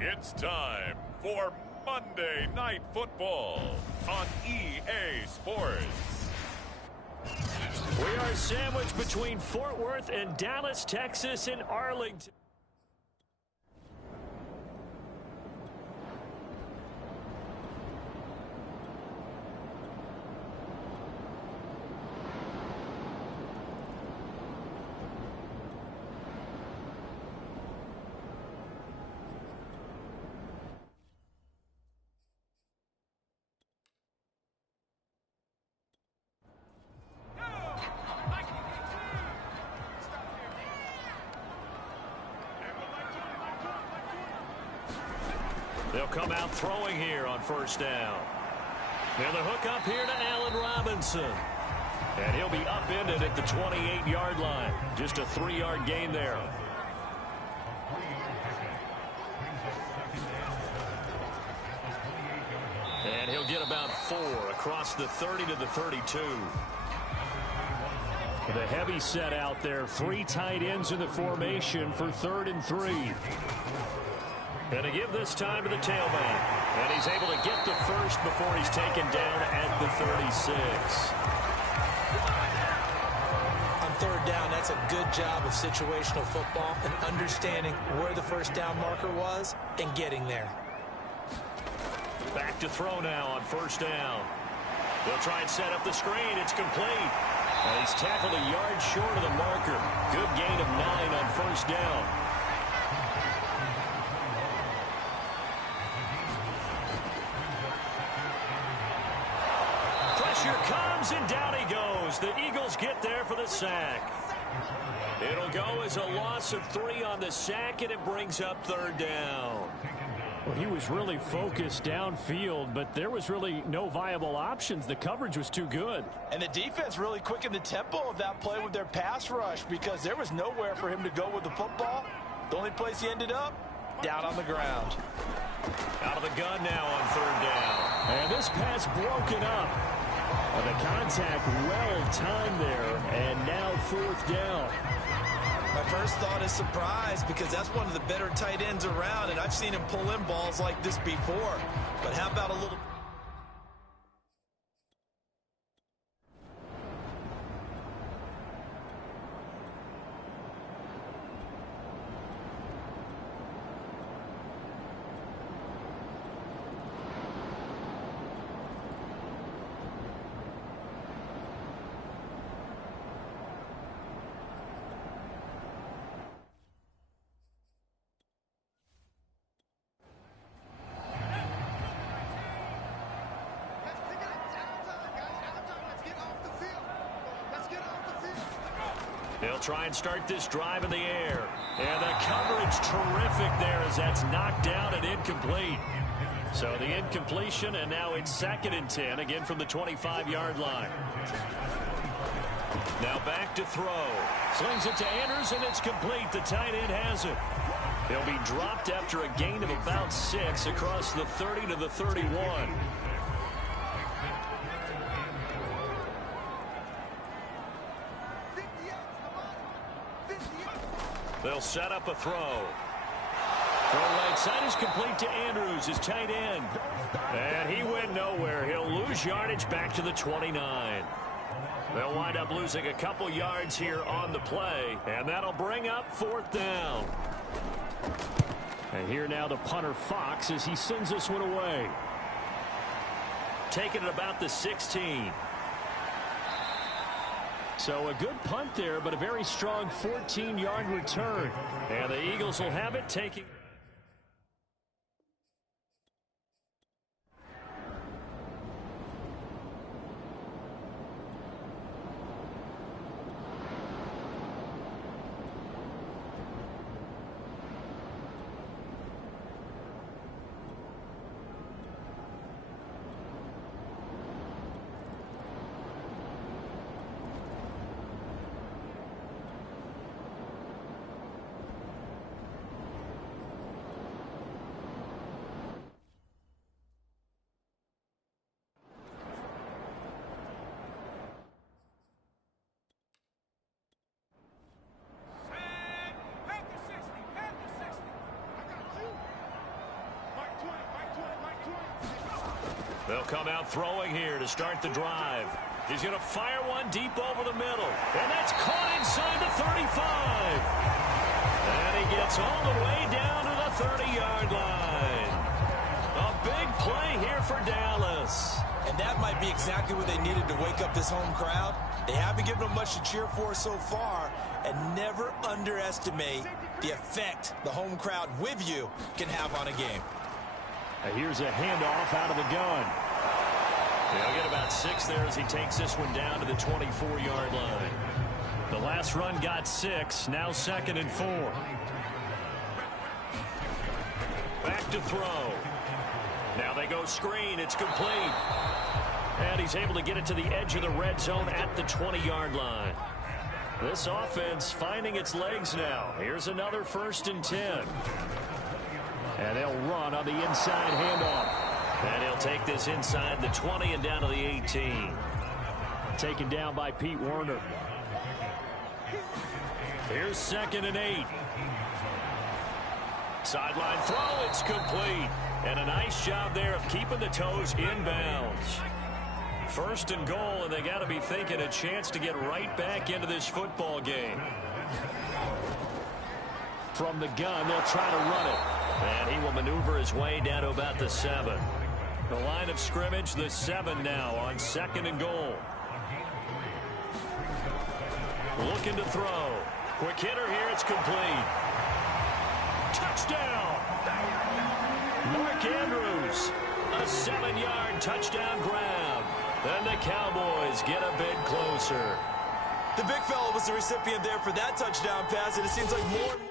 It's time for Monday Night Football on EA Sports. We are sandwiched between Fort Worth and Dallas, Texas, and Arlington. They'll come out throwing here on first down. And the hook up here to Allen Robinson. And he'll be upended at the 28-yard line. Just a 3-yard gain there. And he'll get about 4 across the 30 to the 32. The heavy set out there. 3 tight ends in the formation for 3rd and 3. And to give this time to the tailback. And he's able to get the first before he's taken down at the 36. On 3rd down, that's a good job of situational football and understanding where the first down marker was and getting there. Back to throw now on first down. They'll try and set up the screen. It's complete. And he's tackled a yard short of the marker. Good gain of 9 on first down. Pressure comes, and down he goes. The Eagles get there for the sack. It'll go as a loss of 3 on the sack, and it brings up 3rd down. Well, he was really focused downfield, but there was really no viable options. The coverage was too good. And the defense really quickened the tempo of that play with their pass rush because there was nowhere for him to go with the football. The only place he ended up, down on the ground. Out of the gun now on 3rd down. And this pass broken up. The contact well timed there, and now 4th down. My first thought is surprise because that's one of the better tight ends around, and I've seen him pull in balls like this before. But how about a little... They'll try and start this drive in the air. And the coverage terrific there as that's knocked down and incomplete. So the incompletion, and now it's 2nd and 10, again from the 25-yard line. Now back to throw. Slings it to Andrews, and it's complete. The tight end has it. He'll be dropped after a gain of about 6 across the 30 to the 31. They'll set up a throw. Throw right side is complete to Andrews, his tight end. And he went nowhere. He'll lose yardage back to the 29. They'll wind up losing a couple yards here on the play. And that'll bring up 4th down. And here now the punter Fox as he sends this one away. Taking it about the 16. So a good punt there, but a very strong 14-yard return. And the Eagles will have it taking... They'll come out throwing here to start the drive. He's going to fire one deep over the middle. And that's caught inside the 35. And he gets all the way down to the 30-yard line. A big play here for Dallas. And that might be exactly what they needed to wake up this home crowd. They haven't given them much to cheer for so far. And never underestimate the effect the home crowd with you can have on a game. Here's a handoff out of the gun. He'll get about 6 there as he takes this one down to the 24-yard line. The last run got 6. Now 2nd and 4. Back to throw. Now they go screen. It's complete. And he's able to get it to the edge of the red zone at the 20-yard line. This offense finding its legs now. Here's another 1st and 10. And they'll run on the inside handoff. And he'll take this inside the 20 and down to the 18. Taken down by Pete Werner. Here's 2nd and 8. Sideline throw, it's complete. And a nice job there of keeping the toes inbounds. 1st and goal, and they got to be thinking a chance to get right back into this football game. From the gun, they'll try to run it. And he will maneuver his way down to about the 7. The line of scrimmage, the 7 now on 2nd and goal. Looking to throw. Quick hitter here, it's complete. Touchdown! Mark Andrews, a 7-yard touchdown grab. And the Cowboys get a bit closer. The big fella was the recipient there for that touchdown pass, and it seems like more and more.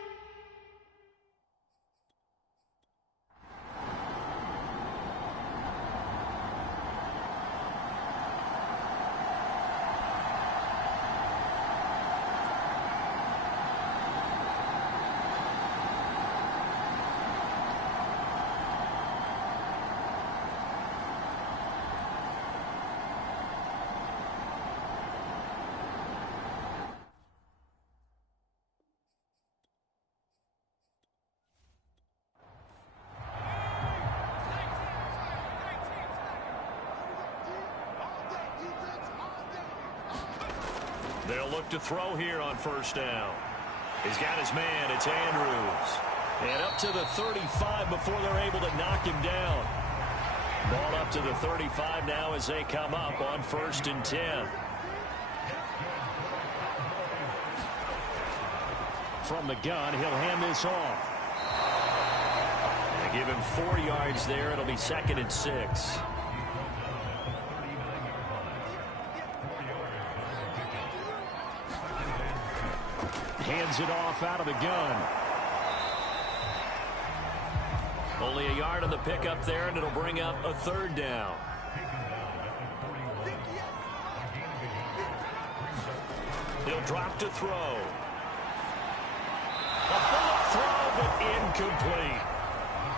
They'll look to throw here on 1st down. He's got his man. It's Andrews. And up to the 35 before they're able to knock him down. Ball up to the 35 now as they come up on 1st and 10. From the gun, he'll hand this off. They give him 4 yards there. It'll be 2nd and 6. Hands it off out of the gun. Only a yard on the pickup there, and it'll bring up a 3rd down. He'll drop to throw. A bullet throw, but incomplete.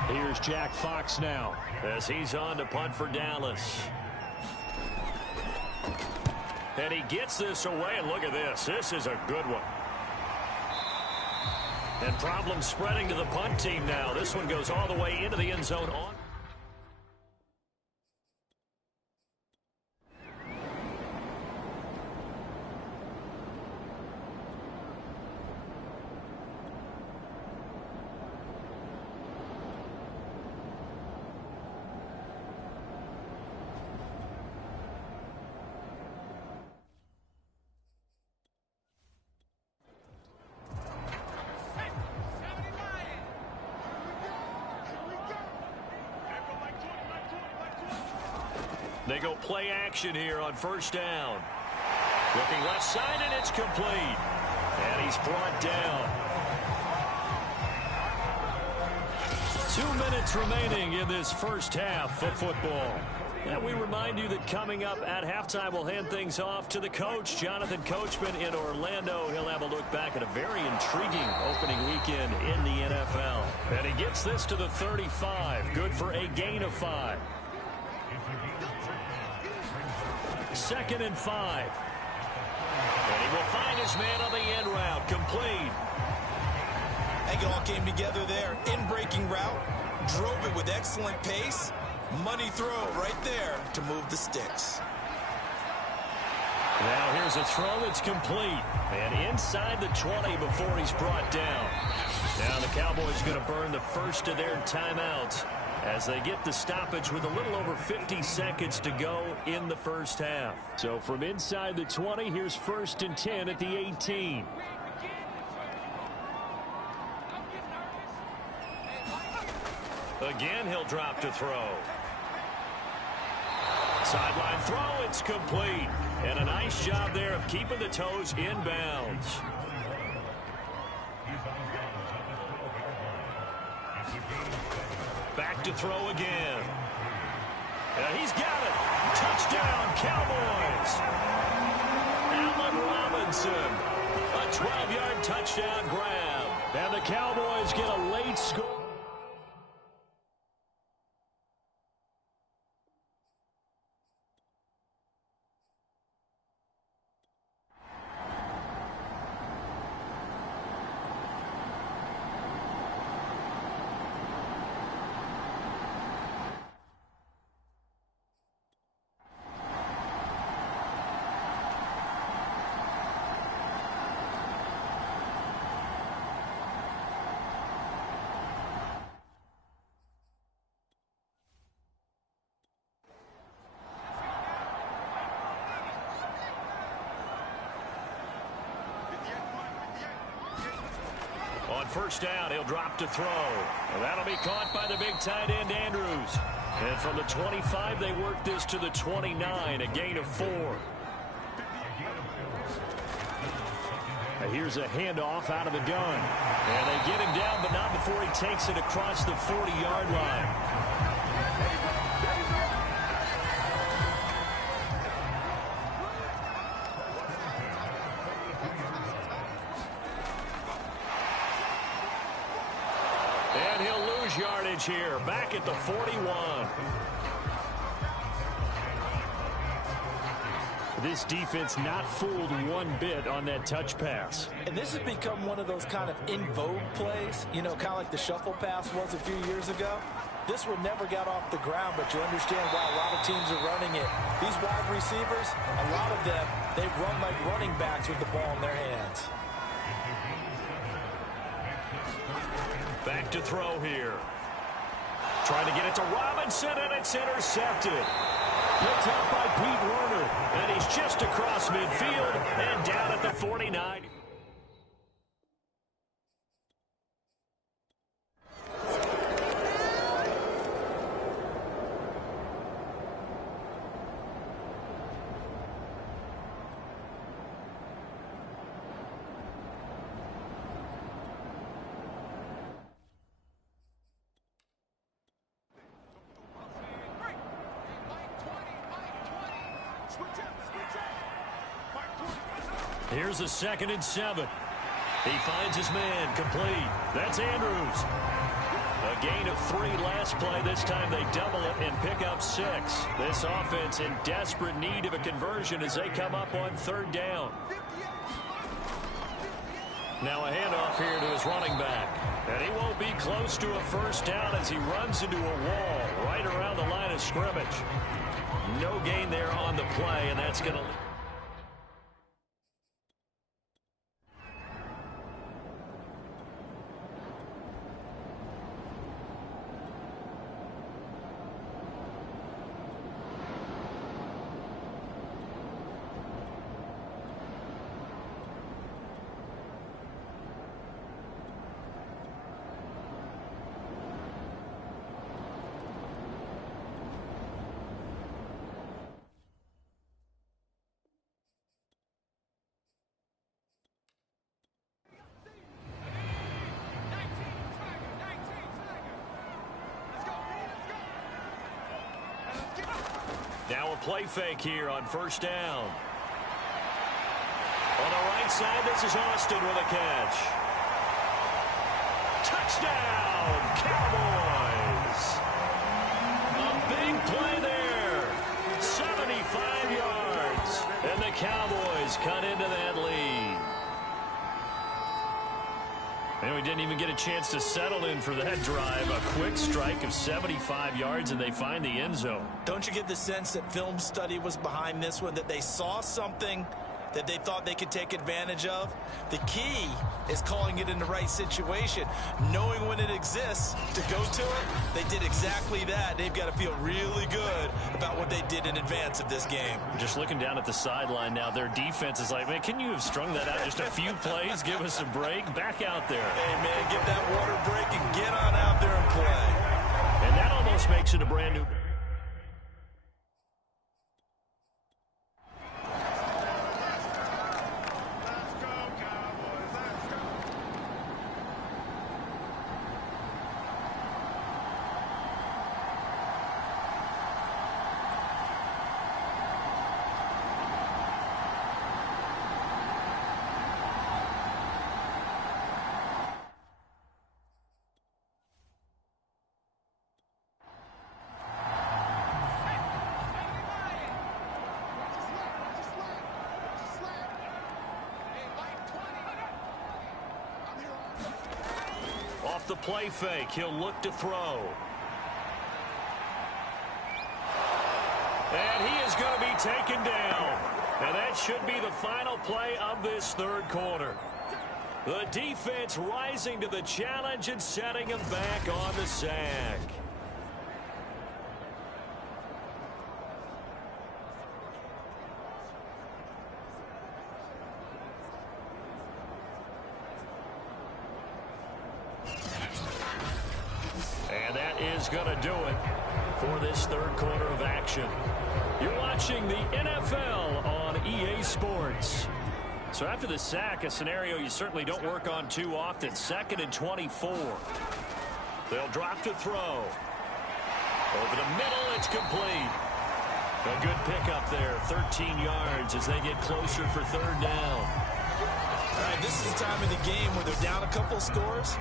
Here's Jack Fox now. As he's on to punt for Dallas. And he gets this away, and look at this. This is a good one. And problems spreading to the punt team now. This one goes all the way into the end zone on. They go play action here on 1st down. Looking left side, and it's complete. And he's brought down. 2 minutes remaining in this first half of football. And we remind you that coming up at halftime, we'll hand things off to the coach, Jonathan Coachman in Orlando. He'll have a look back at a very intriguing opening weekend in the NFL. And he gets this to the 35. Good for a gain of 5. 2nd and 5. And he will find his man on the end route. Complete. I think it all came together there. In-breaking route. Drove it with excellent pace. Money throw right there to move the sticks. Now here's a throw that's complete. And inside the 20 before he's brought down. Now the Cowboys going to burn the first of their timeouts as they get the stoppage with a little over 50 seconds to go in the first half. So from inside the 20, here's 1st and 10 at the 18. Again, he'll drop to throw. Sideline throw, it's complete. And a nice job there of keeping the toes in bounds. Back to throw again. And he's got it. Touchdown, Cowboys. Allen Robinson. A 12-yard touchdown grab. And the Cowboys get a late score. On first down, he'll drop to throw. And that'll be caught by the big tight end, Andrews. And from the 25, they work this to the 29, a gain of 4. Now here's a handoff out of the gun. And they get him down, but not before he takes it across the 40-yard line. And he'll lose yardage here, back at the 41. This defense not fooled one bit on that touch pass. And this has become one of those kind of in vogue plays, you know, kind of like the shuffle pass was a few years ago. This one never got off the ground, but you understand why a lot of teams are running it. These wide receivers, a lot of them, they run like running backs with the ball in their hands. Back to throw here. Trying to get it to Robinson, and it's intercepted. Picked up by Pete Werner, and he's just across midfield and down at the 49. Here's a 2nd and 7. He finds his man complete. That's Andrews. A gain of 3 last play. This time they double it and pick up 6. This offense in desperate need of a conversion as they come up on 3rd down. Now a handoff here to his running back. And he won't be close to a 1st down as he runs into a wall right around the line of scrimmage. No gain there on the play, and that's going to... Now a play fake here on 1st down. On the right side, this is Austin with a catch. Touchdown, Cowboys! A big play there. 75 yards. And the Cowboys cut into that lead. And we didn't even get a chance to settle in for that drive. A quick strike of 75 yards, and they find the end zone. Don't you get the sense that film study was behind this one, that they saw something that they thought they could take advantage of? The key is calling it in the right situation, knowing when it exists to go to it. They did exactly that. They've got to feel really good about what they did in advance of this game. Just looking down at the sideline now, their defense is like, man, can you have strung that out just a few plays? Give us a break. Back out there. Hey, man, get that water break and get on out there and play. And that almost makes it a brand new. Off the play fake, he'll look to throw. And he is going to be taken down. And that should be the final play of this third quarter. The defense rising to the challenge and setting him back on the sack. And that is going to do it for this third quarter of action. You're watching the NFL on EA Sports. So after the sack, a scenario you certainly don't work on too often. 2nd and 24. They'll drop to throw. Over the middle, it's complete. A good pickup there, 13 yards as they get closer for third down. All right, this is the time of the game where they're down a couple of scores,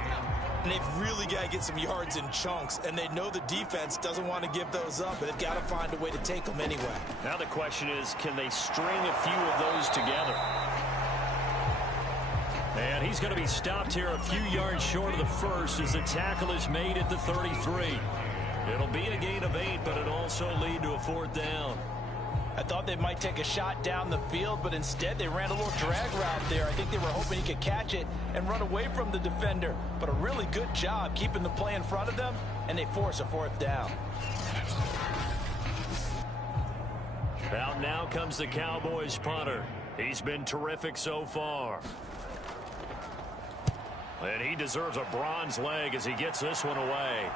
and they've really got to get some yards in chunks, and they know the defense doesn't want to give those up, but they've got to find a way to take them anyway. Now the question is, can they string a few of those together? And he's going to be stopped here a few yards short of the first as the tackle is made at the 33. It'll be a gain of 8, but it'll also lead to a fourth down. I thought they might take a shot down the field, but instead they ran a little drag route there. I think they were hoping he could catch it and run away from the defender. But a really good job keeping the play in front of them, and they force a fourth down. Out now comes the Cowboys punter. He's been terrific so far. And he deserves a bronze leg as he gets this one away.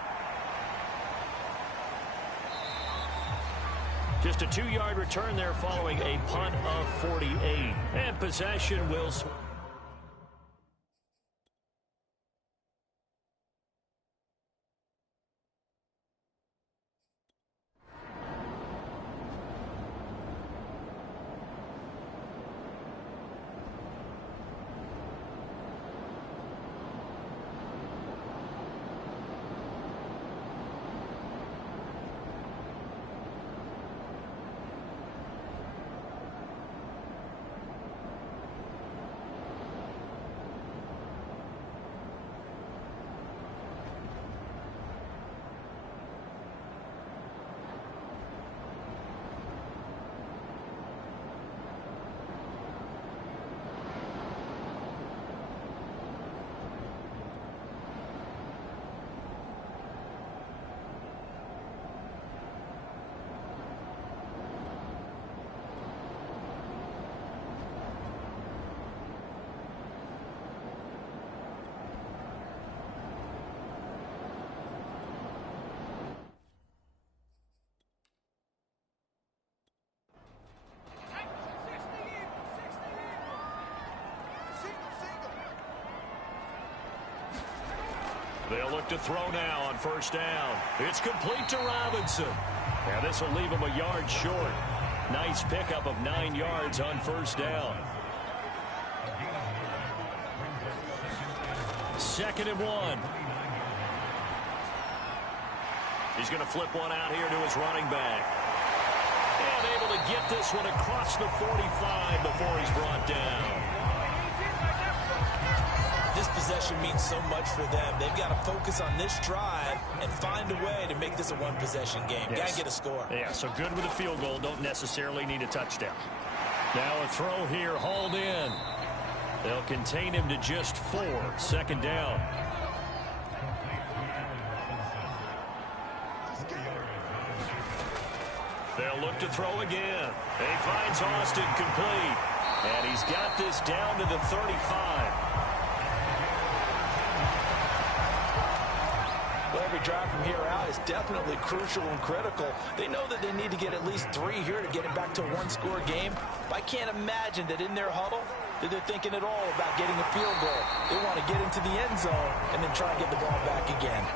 Just a 2-yard return there following a punt of 48. And possession will... They'll look to throw now on first down. It's complete to Robinson. Now this will leave him a yard short. Nice pickup of 9 yards on first down. 2nd and 1. He's going to flip one out here to his running back. And able to get this one across the 45 before he's brought down. This possession means so much for them. They've got to focus on this drive and find a way to make this a one-possession game. Yes. Got to get a score. Yeah, so good with a field goal. Don't necessarily need a touchdown. Now a throw here, hauled in. They'll contain him to just 4. Second down. They'll look to throw again. He finds Austin complete. And he's got this down to the 35. Well, every drive from here out is definitely crucial and critical. They know that they need to get at least 3 here to get it back to a one-score game. But I can't imagine that in their huddle that they're thinking at all about getting a field goal. They want to get into the end zone and then try and get the ball back again.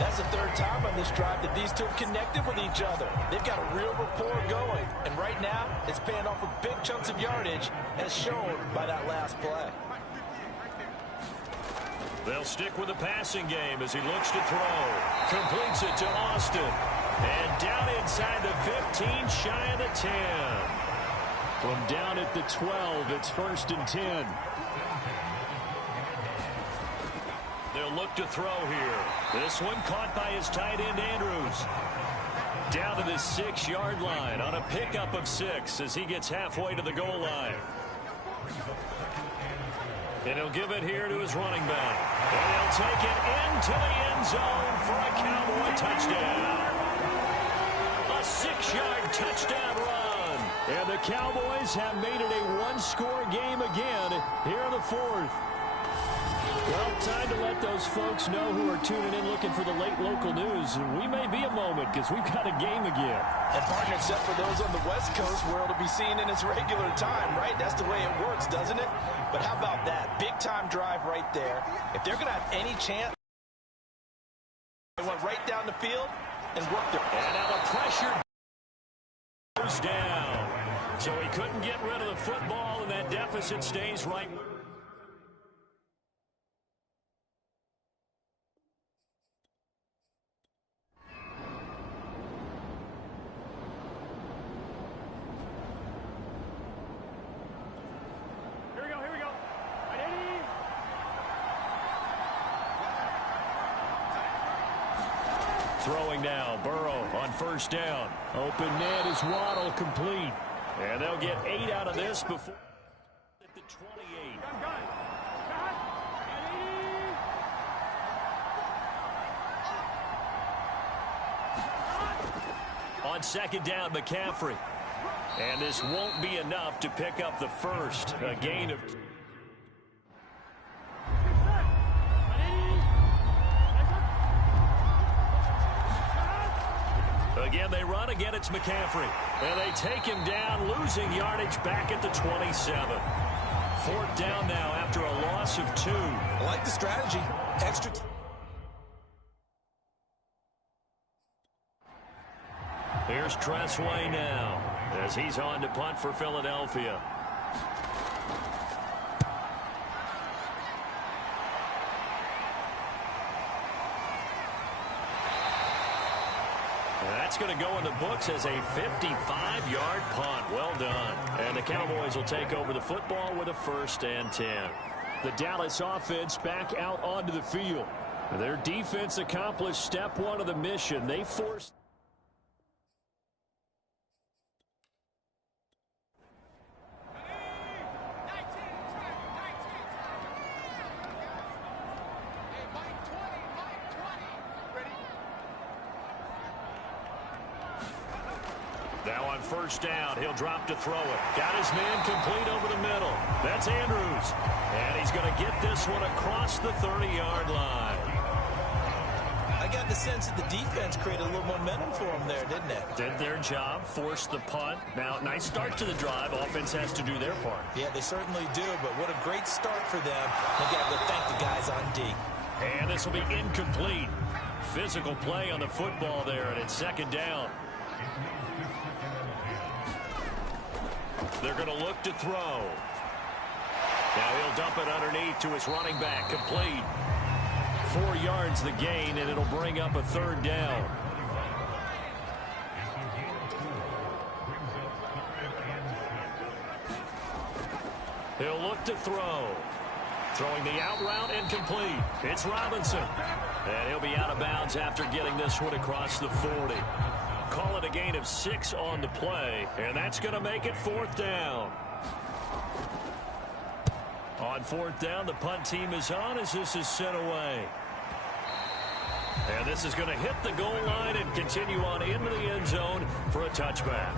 That's the 3rd time on this drive that these two have connected with each other. They've got a real rapport going. And right now, it's paying off with big chunks of yardage, as shown by that last play. They'll stick with the passing game as he looks to throw. Completes it to Austin. And down inside the 15, shy of the 10. From down at the 12, it's 1st and 10. They'll look to throw here. This one caught by his tight end, Andrews. Down to the 6-yard line on a pickup of 6 as he gets halfway to the goal line. And he'll give it here to his running back. And he'll take it into the end zone for a Cowboy touchdown. A 6-yard touchdown run. And the Cowboys have made it a one-score game again here in the 4th. Well, time to let those folks know who are tuning in looking for the late local news. We may be a moment because we've got a game again. And partner, except for those on the West Coast where it'll be seen in its regular time, right? That's the way it works, doesn't it? But how about that? Big-time drive right there. If they're going to have any chance, they went right down the field and worked it. And now the pressure goes down. So he couldn't get rid of the football, and that deficit stays right. Throwing now, Burrow on 1st down. Open net is Waddle, complete. And they'll get 8 out of this before at the 28. On 2nd down, McCaffrey. And this won't be enough to pick up the 1st. A gain of... Again, they run. Again, it's McCaffrey. And they take him down, losing yardage back at the 27. 4th down now after a loss of 2. I like the strategy. Extra. Here's Tressway now as he's on to punt for Philadelphia. That's going to go in the books as a 55-yard punt. Well done. And the Cowboys will take over the football with a 1st and 10. The Dallas offense back out onto the field. Their defense accomplished step 1 of the mission. They forced... Now on 1st down, he'll drop to throw it. Got his man complete over the middle. That's Andrews. And he's going to get this one across the 30-yard line. I got the sense that the defense created a little momentum for them there, didn't it? Did their job, forced the punt. Now, nice start to the drive. Offense has to do their part. Yeah, they certainly do, but what a great start for them. They got to go thank the guys on D. And this will be incomplete. Physical play on the football there, and it's 2nd down. They're going to look to throw. Now he'll dump it underneath to his running back. Complete. 4 yards the gain, and it'll bring up a 3rd down. He'll look to throw. Throwing the out route incomplete. It's Robinson. And he'll be out of bounds after getting this one across the 40. Call it a gain of 6 on the play, and that's going to make it 4th down. On 4th down, the punt team is on as this is sent away. And this is going to hit the goal line and continue on into the end zone for a touchback.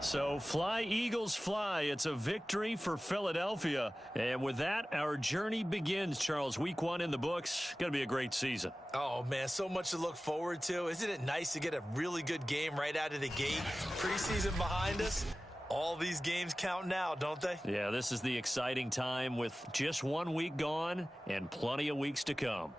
So fly, Eagles, fly. It's a victory for Philadelphia. And with that, our journey begins, Charles. Week 1 in the books. Going to be a great season. Oh, man, so much to look forward to. Isn't it nice to get a really good game right out of the gate? Preseason behind us. All these games count now, don't they? Yeah, this is the exciting time with just 1 week gone and plenty of weeks to come.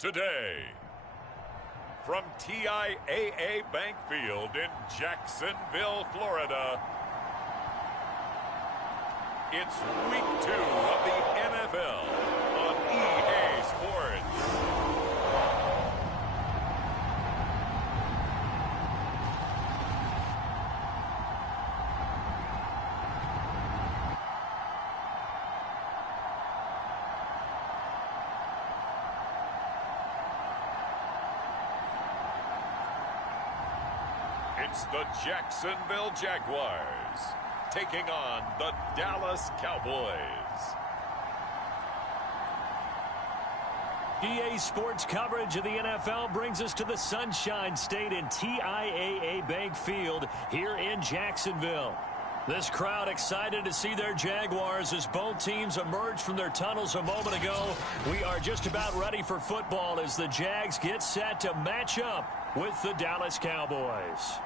today. From TIAA Bank Field in Jacksonville, Florida, it's week 2 of the NFL on EA Sports. It's the Jacksonville Jaguars taking on the Dallas Cowboys. EA Sports coverage of the NFL brings us to the Sunshine State in TIAA Bank Field here in Jacksonville. This crowd excited to see their Jaguars as both teams emerge from their tunnels a moment ago. We are just about ready for football as the Jags get set to match up with the Dallas Cowboys.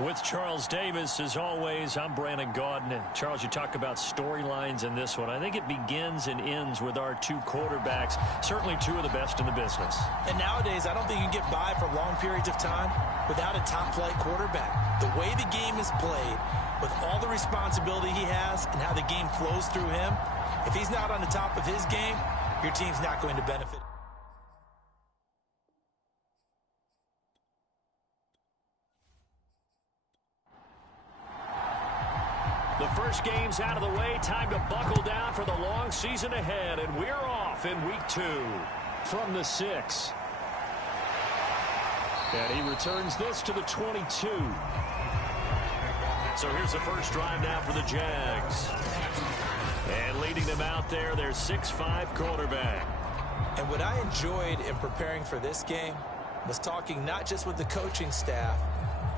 With Charles Davis, as always, I'm Brandon Gaudin. And Charles, you talk about storylines in this one. I think it begins and ends with our two quarterbacks, certainly two of the best in the business. And nowadays, I don't think you can get by for long periods of time without a top-flight quarterback. The way the game is played, with all the responsibility he has and how the game flows through him, if he's not on the top of his game, your team's not going to benefit. The first game's out of the way. Time to buckle down for the long season ahead. And we're off in week 2 from the 6. And he returns this to the 22. So here's the first drive now for the Jags. And leading them out there, their 6'5" quarterback. And what I enjoyed in preparing for this game was talking not just with the coaching staff,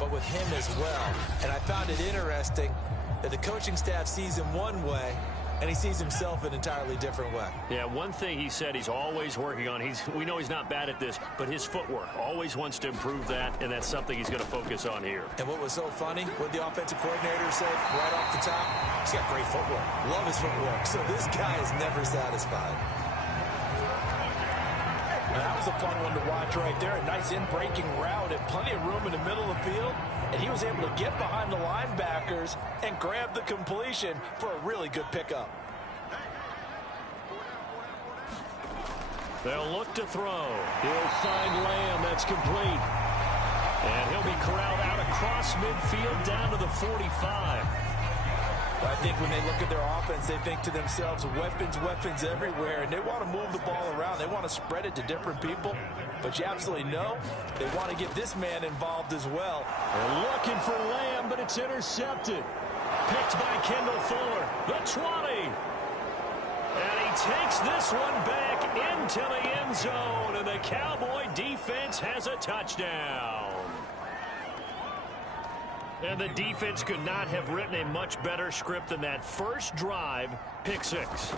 but with him as well. And I found it interesting that the coaching staff sees him one way, and he sees himself an entirely different way. Yeah, one thing he said he's always working on, we know he's not bad at this, but his footwork, always wants to improve that, and that's something he's going to focus on here. And what was so funny, what the offensive coordinator said right off the top, he's got great footwork. Love his footwork. So this guy is never satisfied. And that was a fun one to watch right there. A nice in-breaking route and plenty of room in the middle of the field. And he was able to get behind the linebackers and grab the completion for a really good pickup. They'll look to throw. He'll find Lamb. That's complete. And he'll be corralled out across midfield down to the 45. Well, I think when they look at their offense, they think to themselves, weapons, weapons everywhere, and they want to move the ball around. They want to spread it to different people, but you absolutely know they want to get this man involved as well. They're looking for Lamb, but it's intercepted. Picked by Kendall Fuller, the 20. And he takes this one back into the end zone, and the Cowboy defense has a touchdown. And the defense could not have written a much better script than that first drive, pick 6.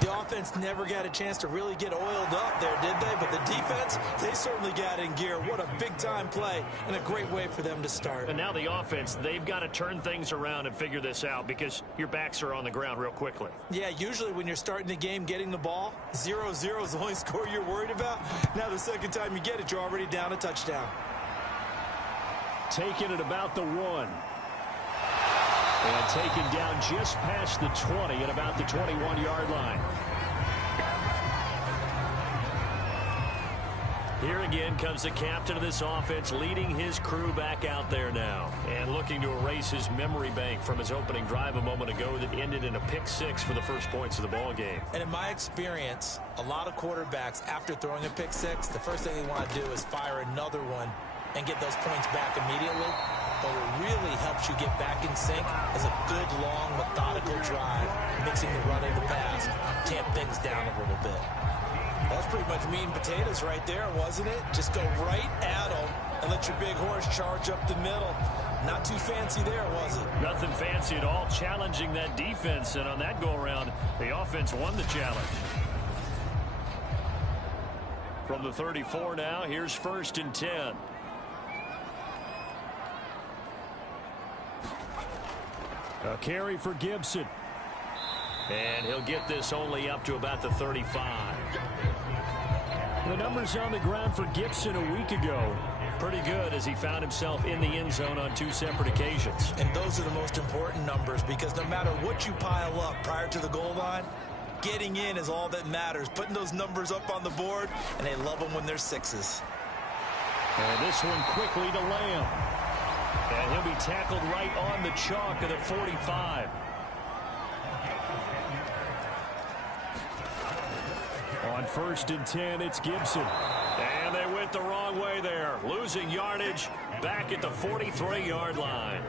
The offense never got a chance to really get oiled up there, did they? But the defense, they certainly got in gear. What a big-time play and a great way for them to start. And now the offense, they've got to turn things around and figure this out because your backs are on the ground real quickly. Yeah, usually when you're starting the game getting the ball, 0-0 is the only score you're worried about. Now the second time you get it, you're already down a touchdown. Taken at about the 1. And taken down just past the 20 at about the 21-yard line. Here again comes the captain of this offense, leading his crew back out there now. And looking to erase his memory bank from his opening drive a moment ago that ended in a pick 6 for the first points of the ball game. And in my experience, a lot of quarterbacks, after throwing a pick 6, the first thing they want to do is fire another one and get those points back immediately. But what really helps you get back in sync is a good, long, methodical drive, mixing the run and the pass, tamp things down a little bit. That's pretty much meat and potatoes right there, wasn't it? Just go right at them and let your big horse charge up the middle. Not too fancy there, was it? Nothing fancy at all, challenging that defense. And on that go-around, the offense won the challenge. From the 34 now, here's 1st and 10. A carry for Gibson. And he'll get this only up to about the 35. The numbers on the ground for Gibson a week ago. Pretty good as he found himself in the end zone on 2 separate occasions. And those are the most important numbers because no matter what you pile up prior to the goal line, getting in is all that matters. Putting those numbers up on the board, and they love them when they're 6s. And this one quickly to Lamb. And he'll be tackled right on the chalk of the 45. On 1st and 10, it's Gibson. And they went the wrong way there. Losing yardage back at the 43-yard line.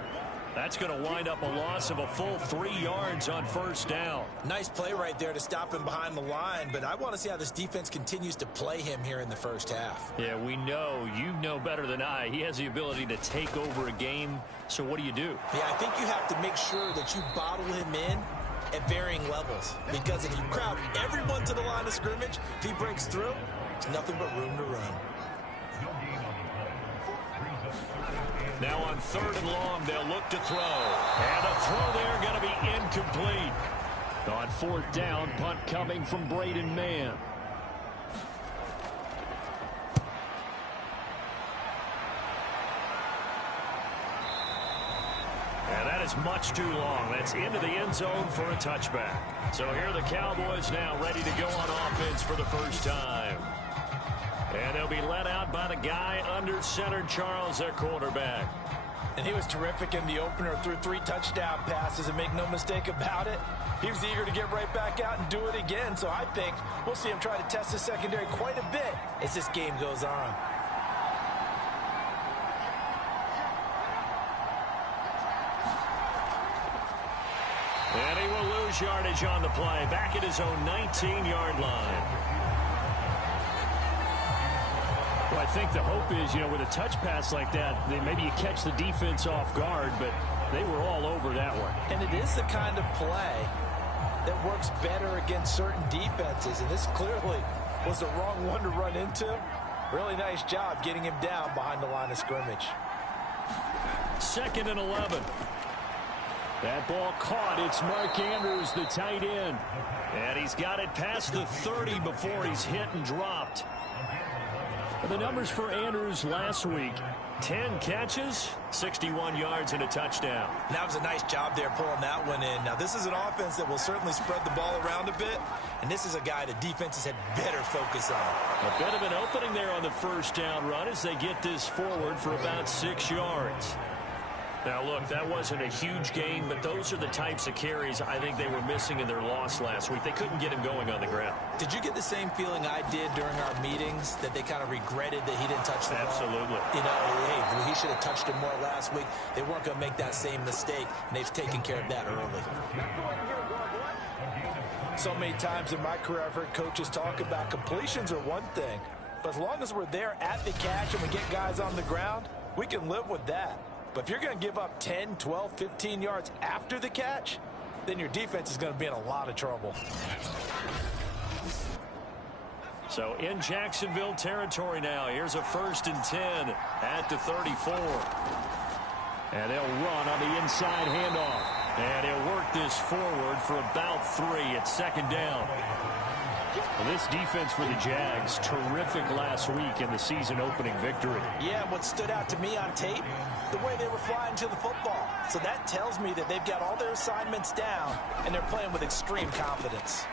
That's going to wind up a loss of a full 3 yards on 1st down. Nice play right there to stop him behind the line, but I want to see how this defense continues to play him here in the first half. Yeah, we know. You know better than I. He has the ability to take over a game, so what do you do? Yeah, I think you have to make sure that you bottle him in at varying levels, because if you crowd everyone to the line of scrimmage, if he breaks through, there's nothing but room to run. Now on 3rd and long, they'll look to throw. And a throw there going to be incomplete. On 4th down, punt coming from Braden Mann. And that is much too long. That's into the end zone for a touchback. So here are the Cowboys now ready to go on offense for the first time. And they'll be led out by the guy under center, Charles, their quarterback. And he was terrific in the opener, threw 3 touchdown passes, and make no mistake about it, he was eager to get right back out and do it again. So I think we'll see him try to test the secondary quite a bit as this game goes on. And he will lose yardage on the play, back at his own 19-yard line. Well, I think the hope is, with a touch pass like that, maybe you catch the defense off guard, but they were all over that one. And it is the kind of play that works better against certain defenses, and this clearly was the wrong one to run into. Really nice job getting him down behind the line of scrimmage. 2nd and 11. That ball caught. It's Mark Andrews, the tight end. And he's got it past the 30 before he's hit and dropped. The numbers for Andrews last week: 10 catches, 61 yards, and a touchdown. That was a nice job there pulling that one in. Now, this is an offense that will certainly spread the ball around a bit, and this is a guy that defenses had better focus on. A bit of an opening there on the 1st down run as they get this forward for about 6 yards. Now, look, that wasn't a huge gain, but those are the types of carries I think they were missing in their loss last week. They couldn't get him going on the ground. Did you get the same feeling I did during our meetings, that they kind of regretted that he didn't touch the ball? Absolutely. Hey, he should have touched him more last week. They weren't going to make that same mistake, and they've taken care of that early. So many times in my career, I've heard coaches talk about completions are one thing, but as long as we're there at the catch and we get guys on the ground, we can live with that. But if you're going to give up 10, 12, 15 yards after the catch, then your defense is going to be in a lot of trouble. So in Jacksonville territory now, here's a 1st and 10 at the 34. And they'll run on the inside handoff. And he'll work this forward for about 3 at 2nd down. Well, this defense for the Jags, terrific last week in the season-opening victory. Yeah, what stood out to me on tape, the way they were flying to the football. So that tells me that they've got all their assignments down, and they're playing with extreme confidence.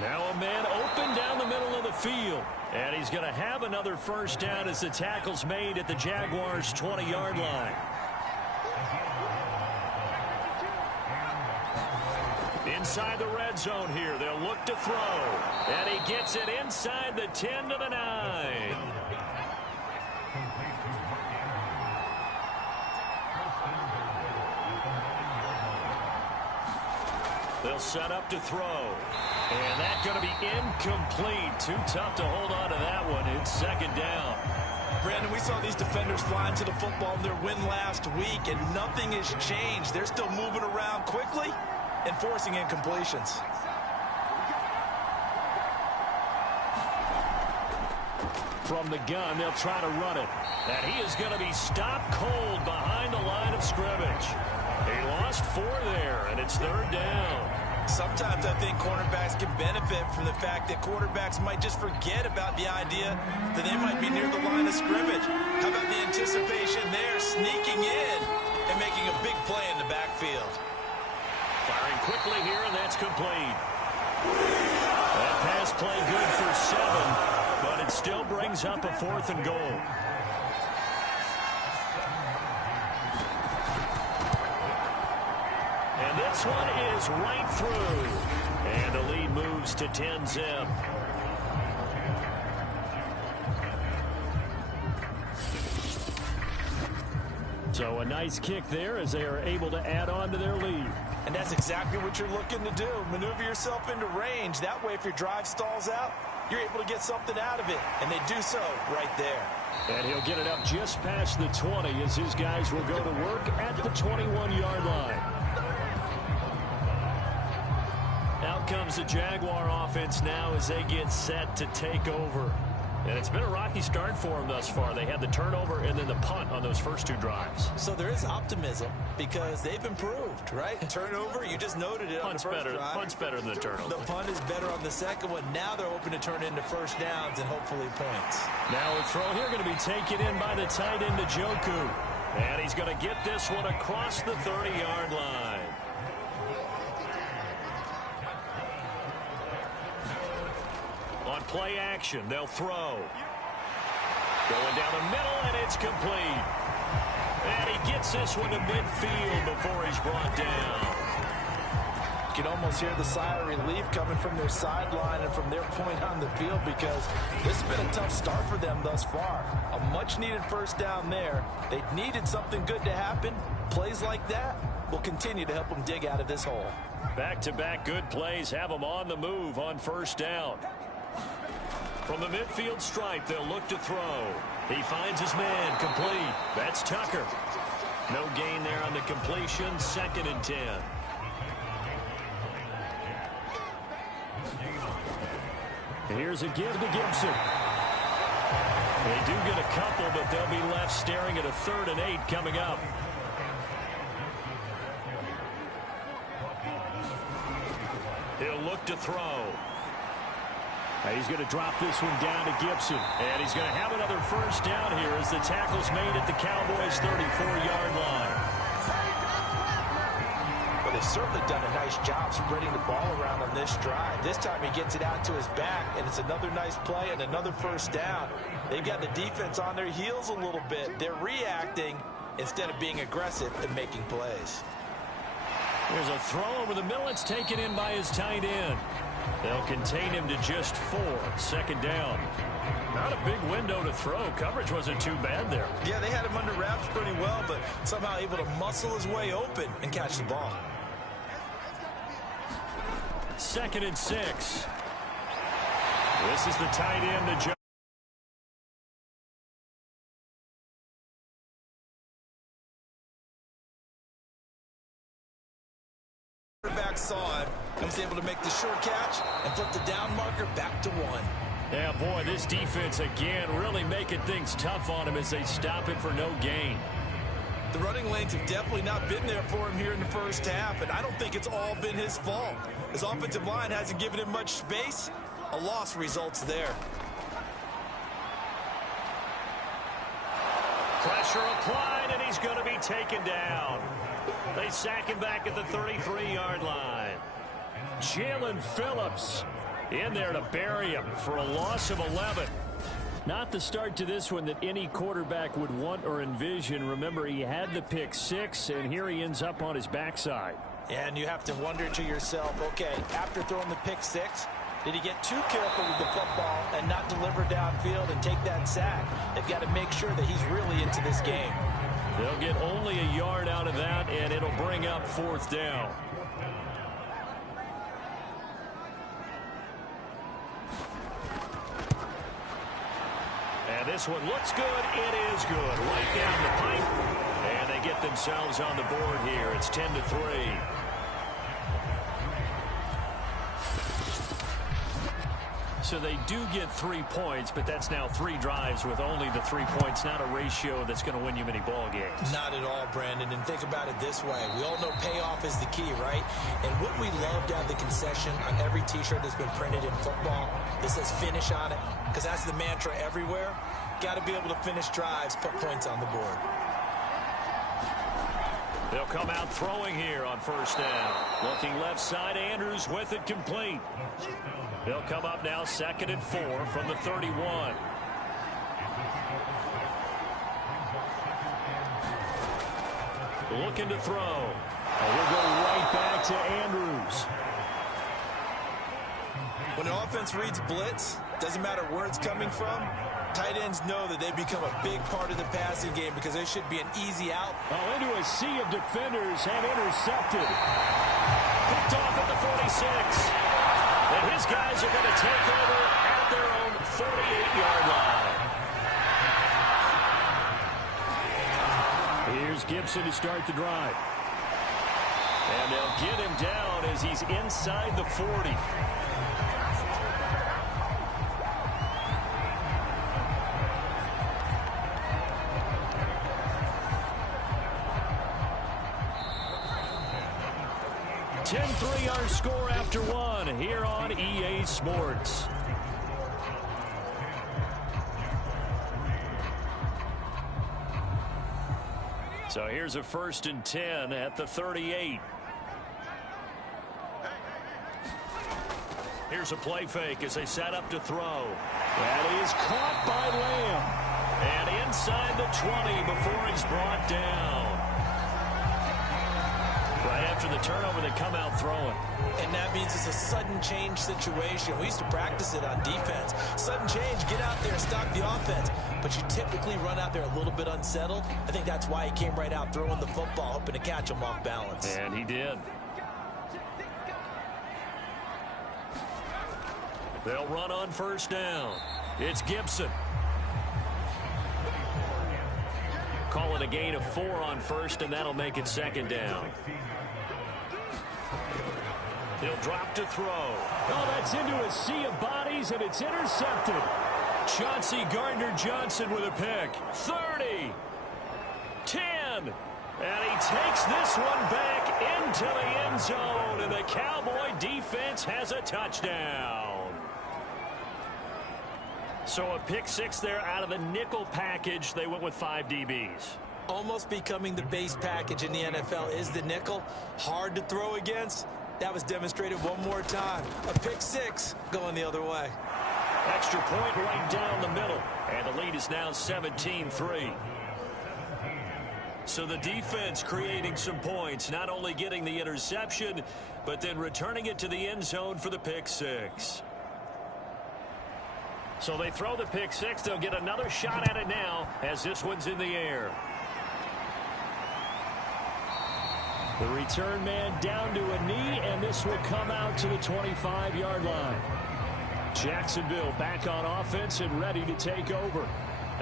Now a man open down the middle of the field. And he's going to have another 1st down as the tackle's made at the Jaguars' 20-yard line. Inside the red zone here, they'll look to throw. And he gets it inside the 10 to the 9. They'll set up to throw. And that's going to be incomplete. Too tough to hold on to that one. It's 2nd down. Brandon, we saw these defenders flying to the football in their win last week, and nothing has changed. They're still moving around quickly and forcing incompletions. From the gun, they'll try to run it. And he is going to be stopped cold behind the line of scrimmage. He lost lost 4 there, and it's 3rd down. Sometimes I think cornerbacks can benefit from the fact that quarterbacks might just forget about the idea that they might be near the line of scrimmage. How about the anticipation there, sneaking in and making a big play in the backfield? Firing quickly here, and that's complete. That pass play good for 7, but it still brings up a 4th and goal. And this one is right through. And the lead moves to 10-zip. So a nice kick there as they are able to add on to their lead. And that's exactly what you're looking to do. Maneuver yourself into range. That way, if your drive stalls out, you're able to get something out of it. And they do so right there. And he'll get it up just past the 20 as his guys will go to work at the 21-yard line. Out comes the Jaguar offense now as they get set to take over. And it's been a rocky start for them thus far. They had the turnover and then the punt on those first 2 drives. So there is optimism because they've improved, right? Turnover, you just noted it on the first drive. Punt's better than the turnover. The punt is better on the second one. Now they're hoping to turn into first downs and hopefully points. Now a throw here going to be taken in by the tight end, Njoku. And he's going to get this one across the 30-yard line. On play action, they'll throw. Going down the middle, and it's complete. And he gets this one to midfield before he's brought down. You can almost hear the sigh of relief coming from their sideline and from their point on the field because this has been a tough start for them thus far. A much-needed first down there. They needed something good to happen. Plays like that will continue to help them dig out of this hole. Back-to-back good plays have them on the move on first down. From the midfield stripe, they'll look to throw. He finds his man, complete. That's Tucker. No gain there on the completion, 2nd and 10. Here's a give to Gibson. They do get a couple, but they'll be left staring at a 3rd and 8 coming up. He'll look to throw. He's going to drop this one down to Gibson. And he's going to have another first down here as the tackle's made at the Cowboys' 34-yard line. Well, they've certainly done a nice job spreading the ball around on this drive. This time he gets it out to his back, and it's another nice play and another first down. They've got the defense on their heels a little bit. They're reacting instead of being aggressive and making plays. There's a throw over the middle. It's taken in by his tight end. They'll contain him to just 4. 2nd down. Not a big window to throw. Coverage wasn't too bad there. Yeah, they had him under wraps pretty well, but somehow able to muscle his way open and catch the ball. 2nd and 6. This is the tight end to Quarterback saw him and was able to make the short catch and flip the down marker back to 1. Yeah, boy, this defense again really making things tough on him as they stop him for no gain. The running lanes have definitely not been there for him here in the first half, and I don't think it's all been his fault. His offensive line hasn't given him much space. A loss results there. Pressure applied, and he's going to be taken down. They sack him back at the 33-yard line. Jalen Phillips in there to bury him for a loss of 11. Not the start to this one that any quarterback would want or envision. Remember, he had the pick 6, and here he ends up on his backside. And you have to wonder to yourself, okay, after throwing the pick 6, did he get too careful with the football and not deliver downfield and take that sack? They've got to make sure that he's really into this game. They'll get only a yard out of that, and it'll bring up 4th down. And this one looks good. It is good. Right down the pipe. And they get themselves on the board here. It's 10-3. So they do get 3 points, but that's now 3 drives with only the 3 points, not a ratio that's going to win you many ball games. Not at all, Brandon. And think about it this way. We all know payoff is the key, right? And what we love to have the concession on every T-shirt that's been printed in football that says finish on it, because that's the mantra everywhere. Got to be able to finish drives, put points on the board. They'll come out throwing here on first down. Looking left side, Andrews with it complete. They'll come up now 2nd and 4 from the 31. Looking to throw. And we'll go right back to Andrews. When an offense reads blitz, doesn't matter where it's coming from, tight ends know that they become a big part of the passing game because there should be an easy out. Oh, into a sea of defenders and intercepted. Picked off at the 46. And his guys are going to take over at their own 48-yard line. Here's Gibson to start the drive. And they'll get him down as he's inside the 40. Our score after one here on EA Sports. So here's a 1st and 10 at the 38. Here's a play fake as they set up to throw. That is caught by Lamb. And inside the 20 before he's brought down. Right after the turnover, they come out throwing. And that means it's a sudden change situation. We used to practice it on defense. Sudden change, get out there, stop the offense. But you typically run out there a little bit unsettled. I think that's why he came right out throwing the football, hoping to catch him off balance. And he did. They'll run on first down. It's Gibson. Call it a gain of 4 on first, and that'll make it 2nd down. He'll drop to throw. Oh, that's into a sea of bodies, and it's intercepted. Chauncey Gardner-Johnson with a pick. 30. 10. And he takes this one back into the end zone, and the Cowboy defense has a touchdown. So a pick 6 there out of the nickel package. They went with 5 DBs. Almost becoming the base package in the NFL is the nickel. Hard to throw against. That was demonstrated one more time. A pick 6 going the other way. Extra point right down the middle. And the lead is now 17-3. So the defense creating some points, not only getting the interception, but then returning it to the end zone for the pick 6. So they throw the pick 6. They'll get another shot at it now as this one's in the air. The return man down to a knee, and this will come out to the 25-yard line. Jacksonville back on offense and ready to take over.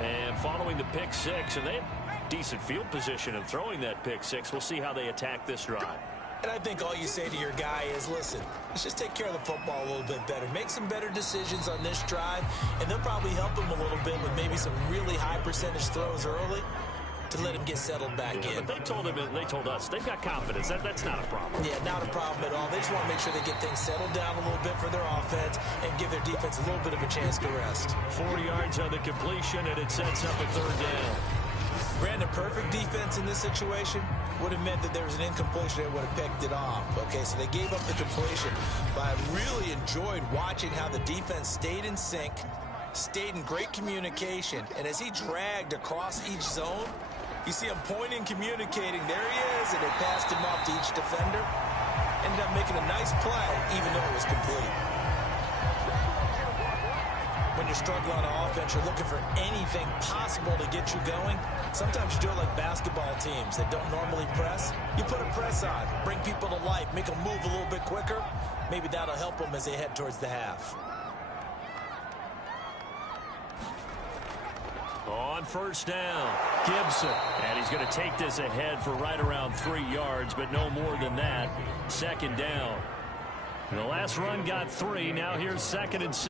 And following the pick 6, and they have decent field position in throwing that pick 6. We'll see how they attack this drive. And I think all you say to your guy is, listen, let's just take care of the football a little bit better. Make some better decisions on this drive, and they'll probably help him a little bit with maybe some really high percentage throws early to let him get settled back in. But they told him, they told us, they've got confidence. That's not a problem. Yeah, not a problem at all. They just want to make sure they get things settled down a little bit for their offense and give their defense a little bit of a chance to rest. 4 yards on the completion, and it sets up a 3rd down. Brandon, perfect defense in this situation would have meant that there was an incompletion and would have picked it off. Okay, so they gave up the completion. But I really enjoyed watching how the defense stayed in sync, stayed in great communication, and as he dragged across each zone, you see him pointing, communicating. There he is, and they passed him off to each defender. Ended up making a nice play, even though it was complete. When you're struggling on offense, you're looking for anything possible to get you going. Sometimes you do it like basketball teams that don't normally press. You put a press on, bring people to life, make them move a little bit quicker. Maybe that'll help them as they head towards the half. On first down, Gibson. And he's going to take this ahead for right around 3 yards, but no more than that. 2nd down. The last run got 3. Now here's 2nd and 6.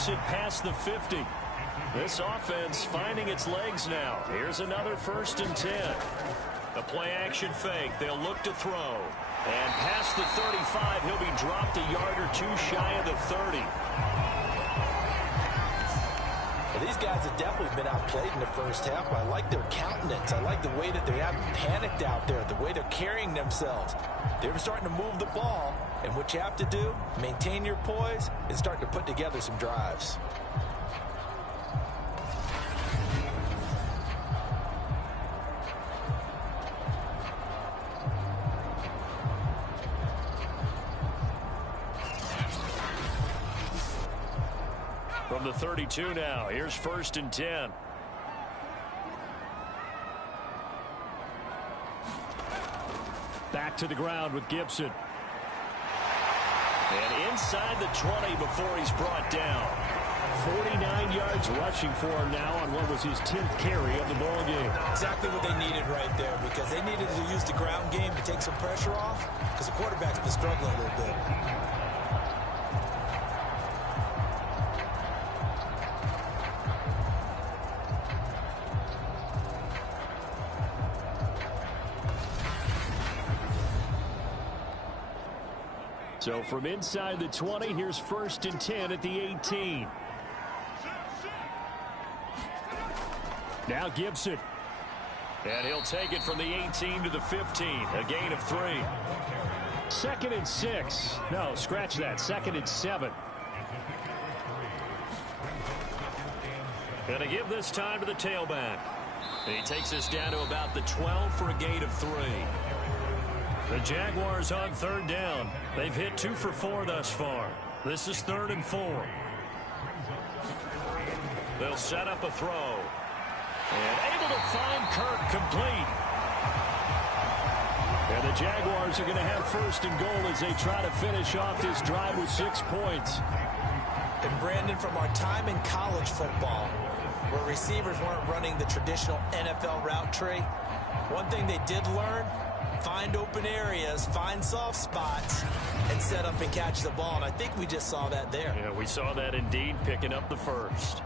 makes it past the 50. This offense finding its legs now. Here's another 1st and 10. A play-action fake. They'll look to throw. And past the 35, he'll be dropped a yard or two shy of the 30. Well, these guys have definitely been outplayed in the first half, but I like their countenance. I like the way that they haven't panicked out there, the way they're carrying themselves. They're starting to move the ball, and what you have to do, maintain your poise and start to put together some drives. From the 32 now, here's 1st and 10. Back to the ground with Gibson. And inside the 20 before he's brought down. 49 yards rushing for him now on what was his 10th carry of the ball game. Exactly what they needed right there, because they needed to use the ground game to take some pressure off, because the quarterback's been struggling a little bit. So from inside the 20, here's 1st and 10 at the 18. Now Gibson. And he'll take it from the 18 to the 15. A gain of 3. 2nd and 6. No, scratch that. 2nd and 7. Gonna give this time to the tailback. And he takes us down to about the 12 for a gain of 3. The Jaguars on 3rd down. They've hit 2 for 4 thus far. This is 3rd and 4. They'll set up a throw. And able to find Kirk complete. And the Jaguars are going to have 1st and goal as they try to finish off this drive with 6 points. And Brandon, from our time in college football, where receivers weren't running the traditional NFL route tree, one thing they did learn: find open areas, find soft spots, and set up and catch the ball. And I think we just saw that there. Yeah, we saw that indeed, picking up the 1st.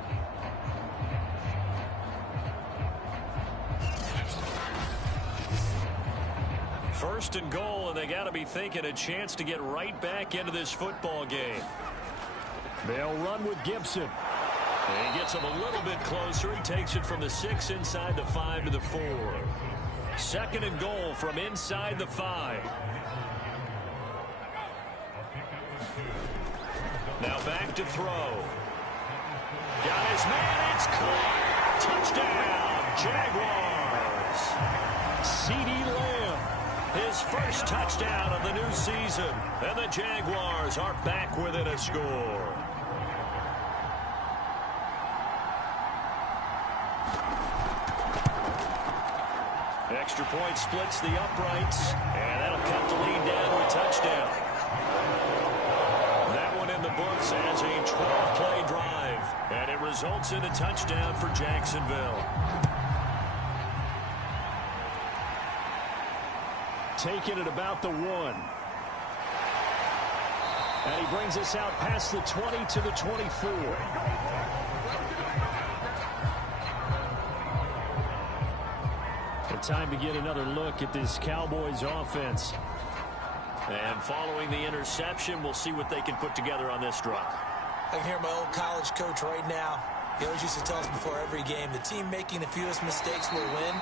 First and goal, and they got to be thinking a chance to get right back into this football game. They'll run with Gibson. And he gets him a little bit closer. He takes it from the 6 inside the 5 to the 4. 2nd and goal from inside the 5. Now back to throw. Got his man. It's caught. Touchdown, Jaguars. CeeDee Lamb, his 1st touchdown of the new season. And the Jaguars are back within a score. Extra point splits the uprights, and that'll cut the lead down to a touchdown. That one in the books as a 12-play drive, and it results in a touchdown for Jacksonville. Taking it about the 1. And he brings us out past the 20 to the 24. Time to get another look at this Cowboys offense. And following the interception, we'll see what they can put together on this drive. I can hear my old college coach right now. He always used to tell us before every game, the team making the fewest mistakes will win.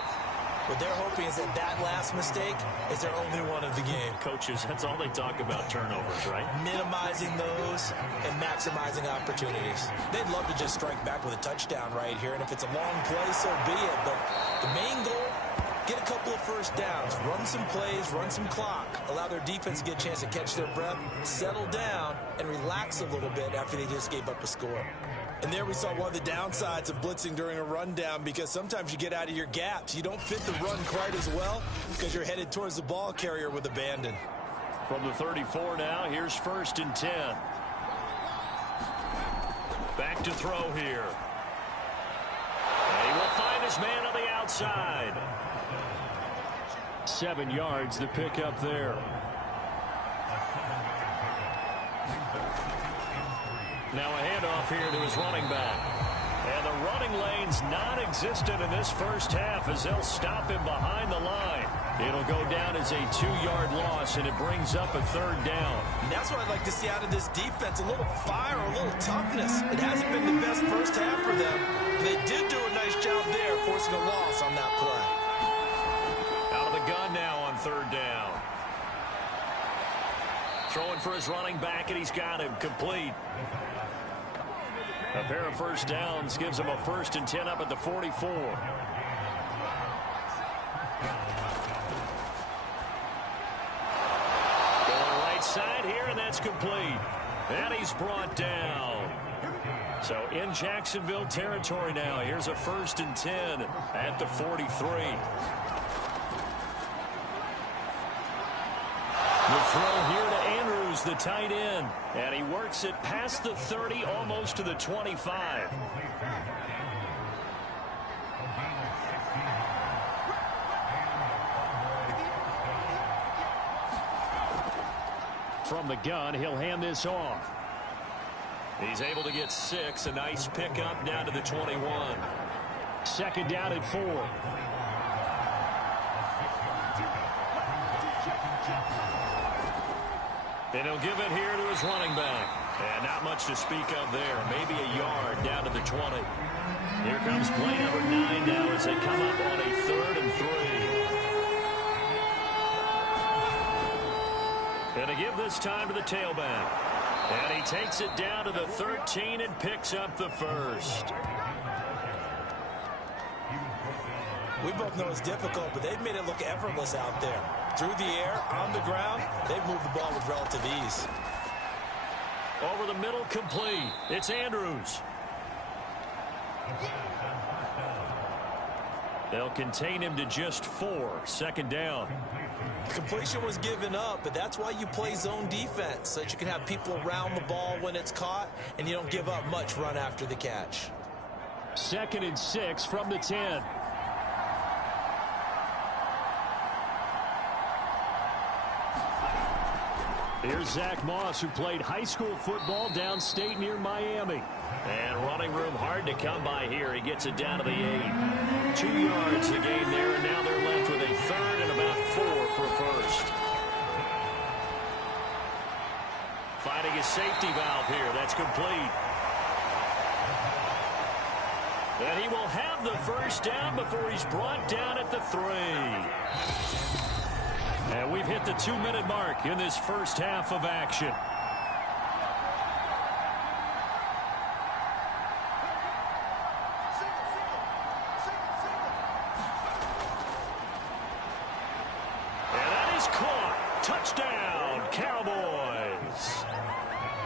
What they're hoping is that last mistake is their only one of the game. Coaches, that's all they talk about, turnovers, right? Minimizing those and maximizing opportunities. They'd love to just strike back with a touchdown right here, and if it's a long play, so be it. But the main goal, get a couple of 1st downs, run some plays, run some clock, allow their defense to get a chance to catch their breath, settle down, and relax a little bit after they just gave up a score. And there we saw one of the downsides of blitzing during a rundown, because sometimes you get out of your gaps. You don't fit the run quite as well because you're headed towards the ball carrier with abandon. From the 34 now, here's 1st and 10. Back to throw here. And he will find his man on the outside. 7 yards to pick up there. Now a handoff here to his running back. And the running lane's non-existent in this first half as they'll stop him behind the line. It'll go down as a 2-yard loss, and it brings up a 3rd down. And that's what I'd like to see out of this defense, a little fire, a little toughness. It hasn't been the best first half for them. They did do a nice job there, forcing a loss on that play. Out of the gun now on 3rd down. Throwing for his running back, and he's got him complete. A pair of first downs gives him a 1st and 10 up at the 44. Going right side here, and that's complete. And he's brought down. So in Jacksonville territory now. Here's a 1st and 10 at the 43. The throw here to Andrews, the tight end. And he works it past the 30, almost to the 25. From the gun, he'll hand this off. He's able to get 6. A nice pickup down to the 21. 2nd down at 4. And he'll give it here to his running back. And not much to speak of there. Maybe a yard down to the 20. Here comes play number 9 now as they come up on a 3rd and 3. And to give this time to the tailback. And he takes it down to the 13 and picks up the 1st. We both know it's difficult, but they've made it look effortless out there. Through the air, on the ground, they've moved the ball with relative ease. Over the middle, complete. It's Andrews. They'll contain him to just 4. 2nd down. Completion was given up, but that's why you play zone defense, so that you can have people around the ball when it's caught, and you don't give up much run after the catch. 2nd and 6 from the 10. Here's Zach Moss, who played high school football downstate near Miami. And running room hard to come by here. He gets it down to the 8. 2 yards the gain there, and now they're left with a 3rd and about 4 for 1st. Finding his safety valve here. That's complete. And he will have the 1st down before he's brought down at the 3. And we've hit the 2-minute mark in this first half of action. And that is caught. Touchdown, Cowboys.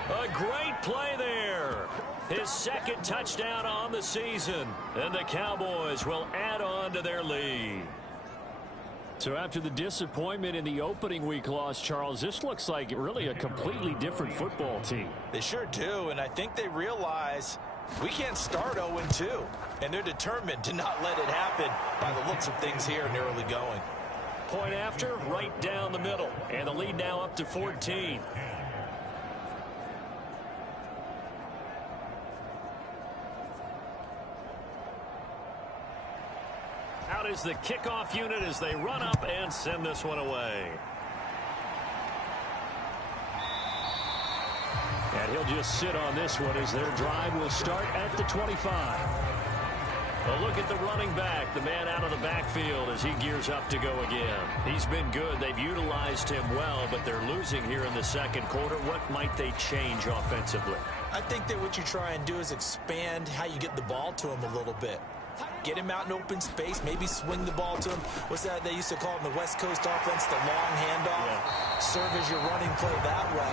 A great play there. His 2nd touchdown on the season. And the Cowboys will add on to their lead. So after the disappointment in the opening week loss, Charles, this looks like really a completely different football team. They sure do, and I think they realize we can't start 0-2. And they're determined to not let it happen by the looks of things here in the early going. Point after, right down the middle. And the lead now up to 14. Out is the kickoff unit as they run up and send this one away. And he'll just sit on this one as their drive will start at the 25. A look at the running back, the man out of the backfield as he gears up to go again. He's been good. They've utilized him well, but they're losing here in the 2nd quarter. What might they change offensively? I think that what you try and do is expand how you get the ball to him a little bit. Get him out in open space, maybe swing the ball to him. What's that they used to call it in the West Coast offense, the long handoff? Yeah. Serve as your running play that way,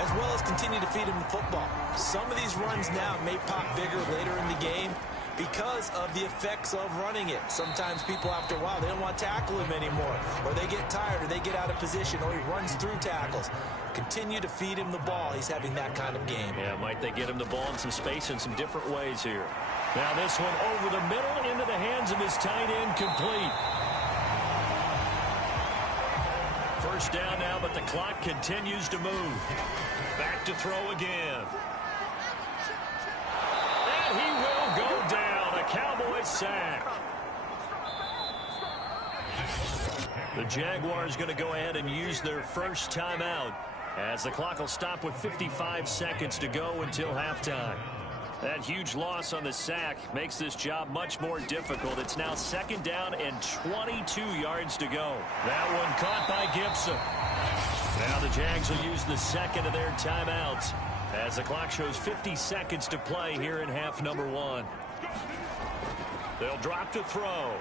as well as continue to feed him the football. Some of these runs now may pop bigger later in the game because of the effects of running it. Sometimes people, after a while, they don't want to tackle him anymore, or they get tired, or they get out of position, or he runs through tackles. Continue to feed him the ball. He's having that kind of game. Yeah, might they get him the ball in some space in some different ways here. Now this one over the middle into the hands of his tight end, complete. 1st down now, but the clock continues to move. Back to throw again. a sack. The Jaguars going to go ahead and use their first timeout as the clock will stop with 55 seconds to go until halftime. That huge loss on the sack makes this job much more difficult. It's now 2nd down and 22 yards to go. That one caught by Gibson. Now the Jags will use the second of their timeouts as the clock shows 50 seconds to play here in half number 1. They'll drop to throw.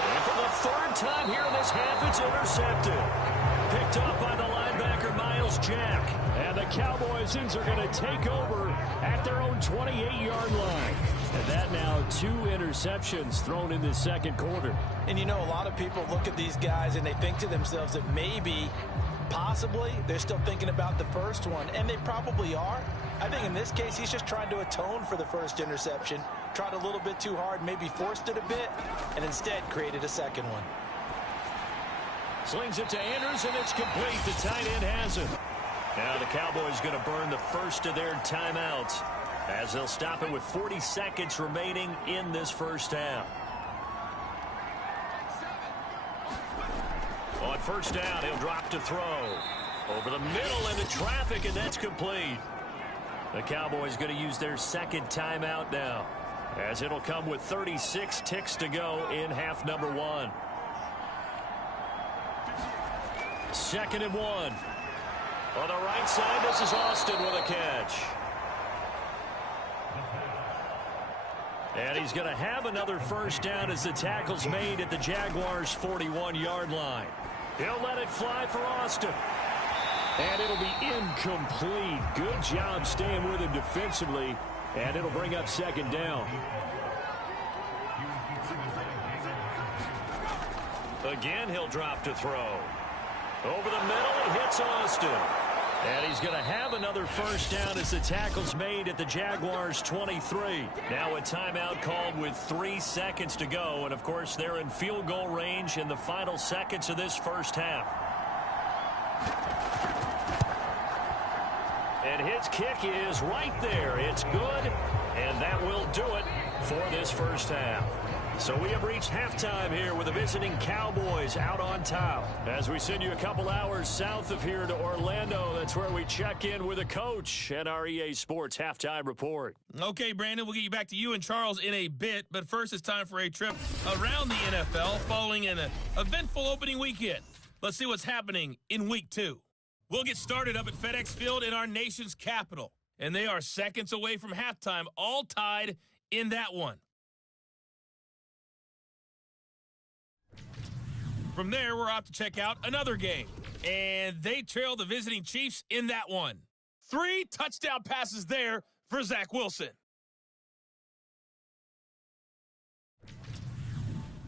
And for the 3rd time here in this half, it's intercepted. Picked up by the linebacker, Miles Jack. And the Cowboys are going to take over at their own 28-yard line. And that now 2 interceptions thrown in the second quarter. And you know, a lot of people look at these guys and they think to themselves that maybe, possibly, they're still thinking about the first one. And they probably are. I think in this case, he's just trying to atone for the first interception. Tried a little bit too hard, maybe forced it a bit, and instead created a second one. Slings it to Andrews, and it's complete. The tight end has it. Now the Cowboys going to burn the first of their timeouts as they'll stop it with 40 seconds remaining in this first half. On first down, he'll drop to throw. Over the middle into traffic, and that's complete. The Cowboys going to use their second timeout now, as it'll come with 36 ticks to go in half number 1. 2nd and 1. On the right side, this is Austin with a catch. And he's going to have another first down as the tackle's made at the Jaguars' 41-yard line. He'll let it fly for Austin. And it'll be incomplete. Good job staying with him defensively. And it'll bring up 2nd down. Again, he'll drop to throw. Over the middle, it hits Austin. And he's going to have another first down as the tackle's made at the Jaguars' 23. Now a timeout called with 3 seconds to go. And, of course, they're in field goal range in the final seconds of this first half. And his kick is right there. It's good, and that will do it for this first half. So we have reached halftime here with the visiting Cowboys out on top. As we send you a couple hours south of here to Orlando, that's where we check in with a coach and our EA Sports Halftime Report. Okay, Brandon, we'll get you back to you and Charles in a bit, but first it's time for a trip around the NFL following an eventful opening weekend. Let's see what's happening in Week 2. We'll get started up at FedEx Field in our nation's capital, and they are seconds away from halftime, all tied in that one. From there, we're off to check out another game, and they trail the visiting Chiefs in that one. 3 touchdown passes there for Zach Wilson.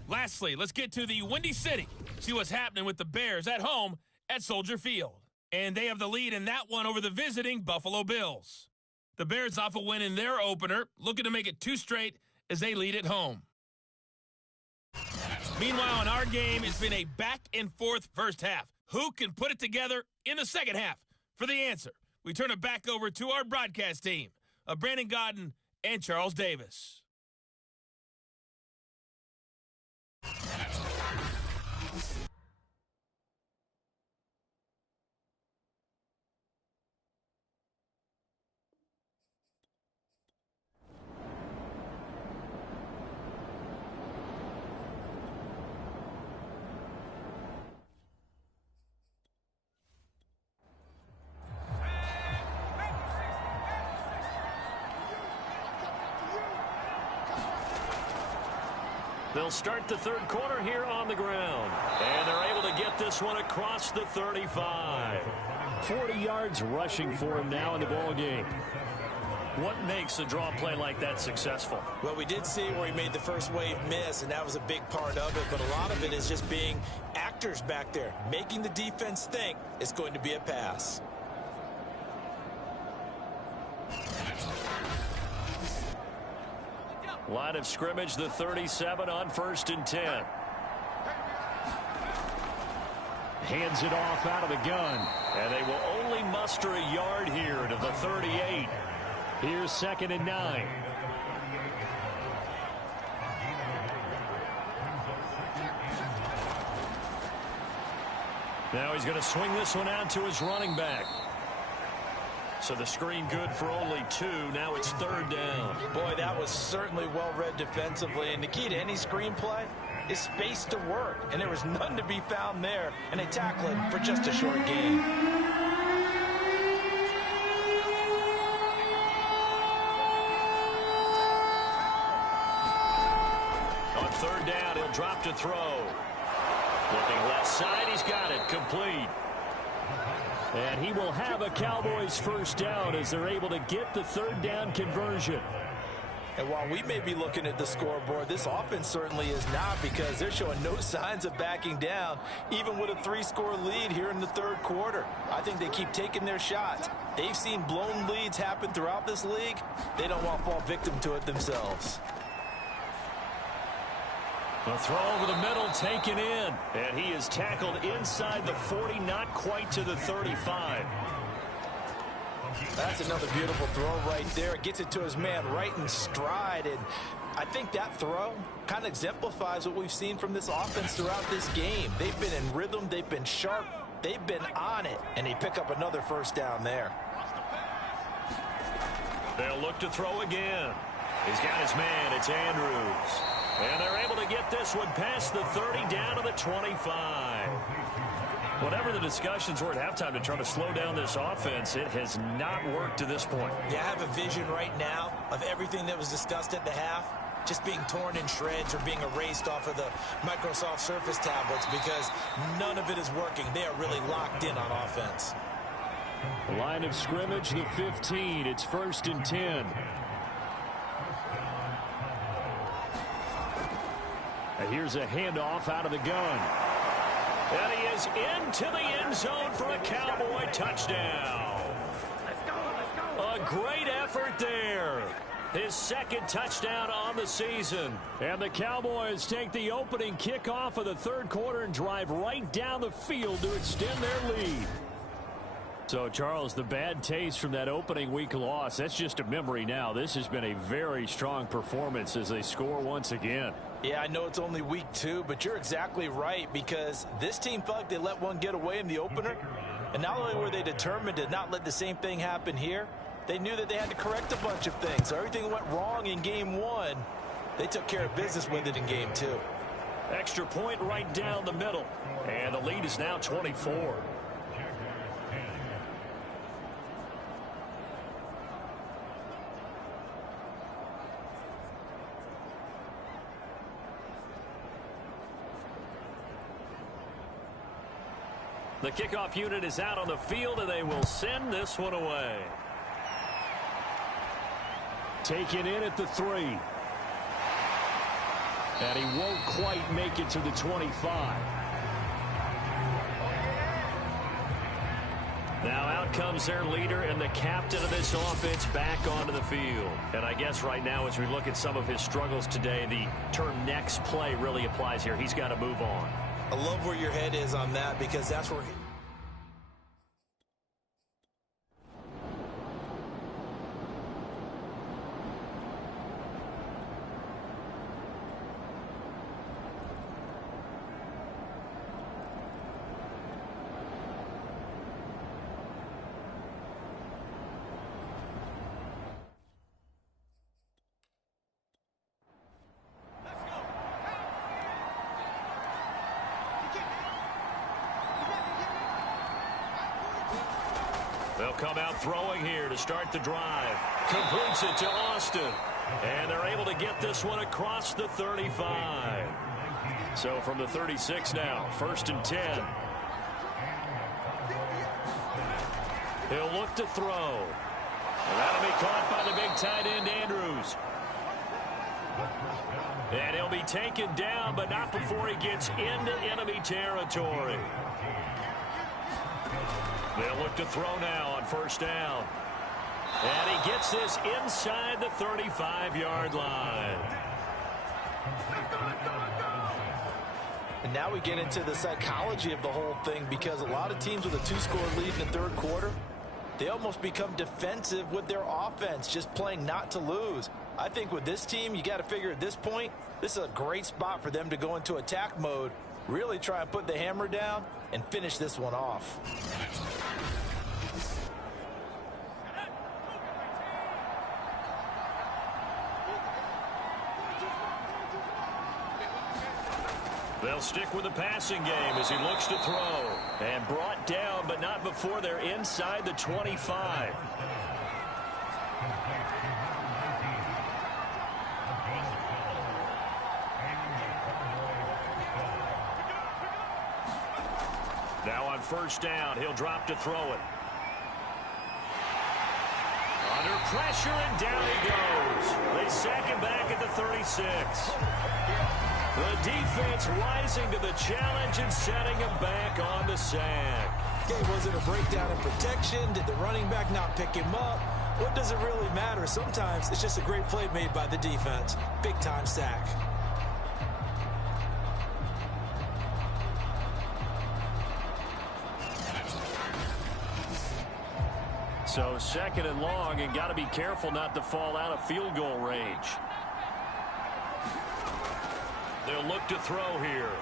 Lastly, let's get to the Windy City, see what's happening with the Bears at home at Soldier Field. And they have the lead in that one over the visiting Buffalo Bills. The Bears off a win in their opener, looking to make it 2 straight as they lead at home. Meanwhile, in our game, it's been a back-and-forth first half. Who can put it together in the second half? For the answer, we turn it back over to our broadcast team of Brandon Godden and Charles Davis. They'll start the third quarter here on the ground. And they're able to get this one across the 35. 40 yards rushing for him now in the ball game. What makes a draw play like that successful? Well, we did see where he made the first wave miss, and that was a big part of it. But a lot of it is just being actors back there, making the defense think it's going to be a pass. Line of scrimmage, the 37 on 1st and 10. Hands it off out of the gun. And they will only muster a yard here to the 38. Here's 2nd and 9. Now he's going to swing this one out to his running back. So the screen good for only 2. Now it's 3rd down. Boy, that was certainly well read defensively. And the key to any screenplay is space to work. And there was none to be found there. And they tackle him for just a short gain. On 3rd down, he'll drop to throw. Looking left side, he's got it. Complete. And he will have a Cowboys first down as they're able to get the 3rd down conversion. And while we may be looking at the scoreboard, this offense certainly is not, because they're showing no signs of backing down, even with a 3-score lead here in the 3rd quarter. I think they keep taking their shots. They've seen blown leads happen throughout this league. They don't want to fall victim to it themselves. A throw over the middle, taken in. And he is tackled inside the 40, not quite to the 35. That's another beautiful throw right there. Gets it to his man right in stride. And I think that throw kind of exemplifies what we've seen from this offense throughout this game. They've been in rhythm. They've been sharp. They've been on it. And they pick up another first down there. They'll look to throw again. He's got his man. It's Andrews. And they're able to get this one past the 30 down to the 25. Whatever the discussions were at halftime to try to slow down this offense, it has not worked to this point. Yeah, I have a vision right now of everything that was discussed at the half just being torn in shreds or being erased off of the Microsoft Surface tablets, because none of it is working. They are really locked in on offense. The line of scrimmage, the 15. It's 1st and 10. And here's a handoff out of the gun. And he is into the end zone for a Cowboy touchdown. Let's go. A great effort there. His 2nd touchdown on the season. And the Cowboys take the opening kickoff of the 3rd quarter and drive right down the field to extend their lead. So, Charles, the bad taste from that opening week loss, that's just a memory now. This has been a very strong performance as they score once again. Yeah, I know it's only week 2, but you're exactly right, because this team felt like they let one get away in the opener. And not only were they determined to not let the same thing happen here, they knew that they had to correct a bunch of things. So everything went wrong in game 1. They took care of business with it in game 2. Extra point right down the middle. And the lead is now 24. The kickoff unit is out on the field, and they will send this one away. Taken in at the 3. And he won't quite make it to the 25. Now out comes their leader and the captain of this offense back onto the field. And I guess right now, as we look at some of his struggles today, the term next play really applies here. He's got to move on. I love where your head is on that, because that's where they'll come out throwing here to start the drive. Completes it to Austin. And they're able to get this one across the 35. So from the 36 now, 1st and 10. He'll look to throw. And that'll be caught by the big tight end, Andrews. And he'll be taken down, but not before he gets into enemy territory. They'll look to throw now on 1st down. And he gets this inside the 35-yard line. And now we get into the psychology of the whole thing, because a lot of teams with a 2-score lead in the 3rd quarter, they almost become defensive with their offense, just playing not to lose. I think with this team, you got to figure at this point, this is a great spot for them to go into attack mode Really try and put the hammer down and finish this one off. They'll stick with the passing game as he looks to throw. And brought down, but not before they're inside the 25. Now on first down, he'll drop to throw it. Under pressure, and down he goes. They sack him back at the 36. The defense rising to the challenge and setting him back on the sack. Okay, was it a breakdown in protection? Did the running back not pick him up? What does it really matter? Sometimes it's just a great play made by the defense. Big-time sack. So second and long, and got to be careful not to fall out of field goal range. They'll look to throw here.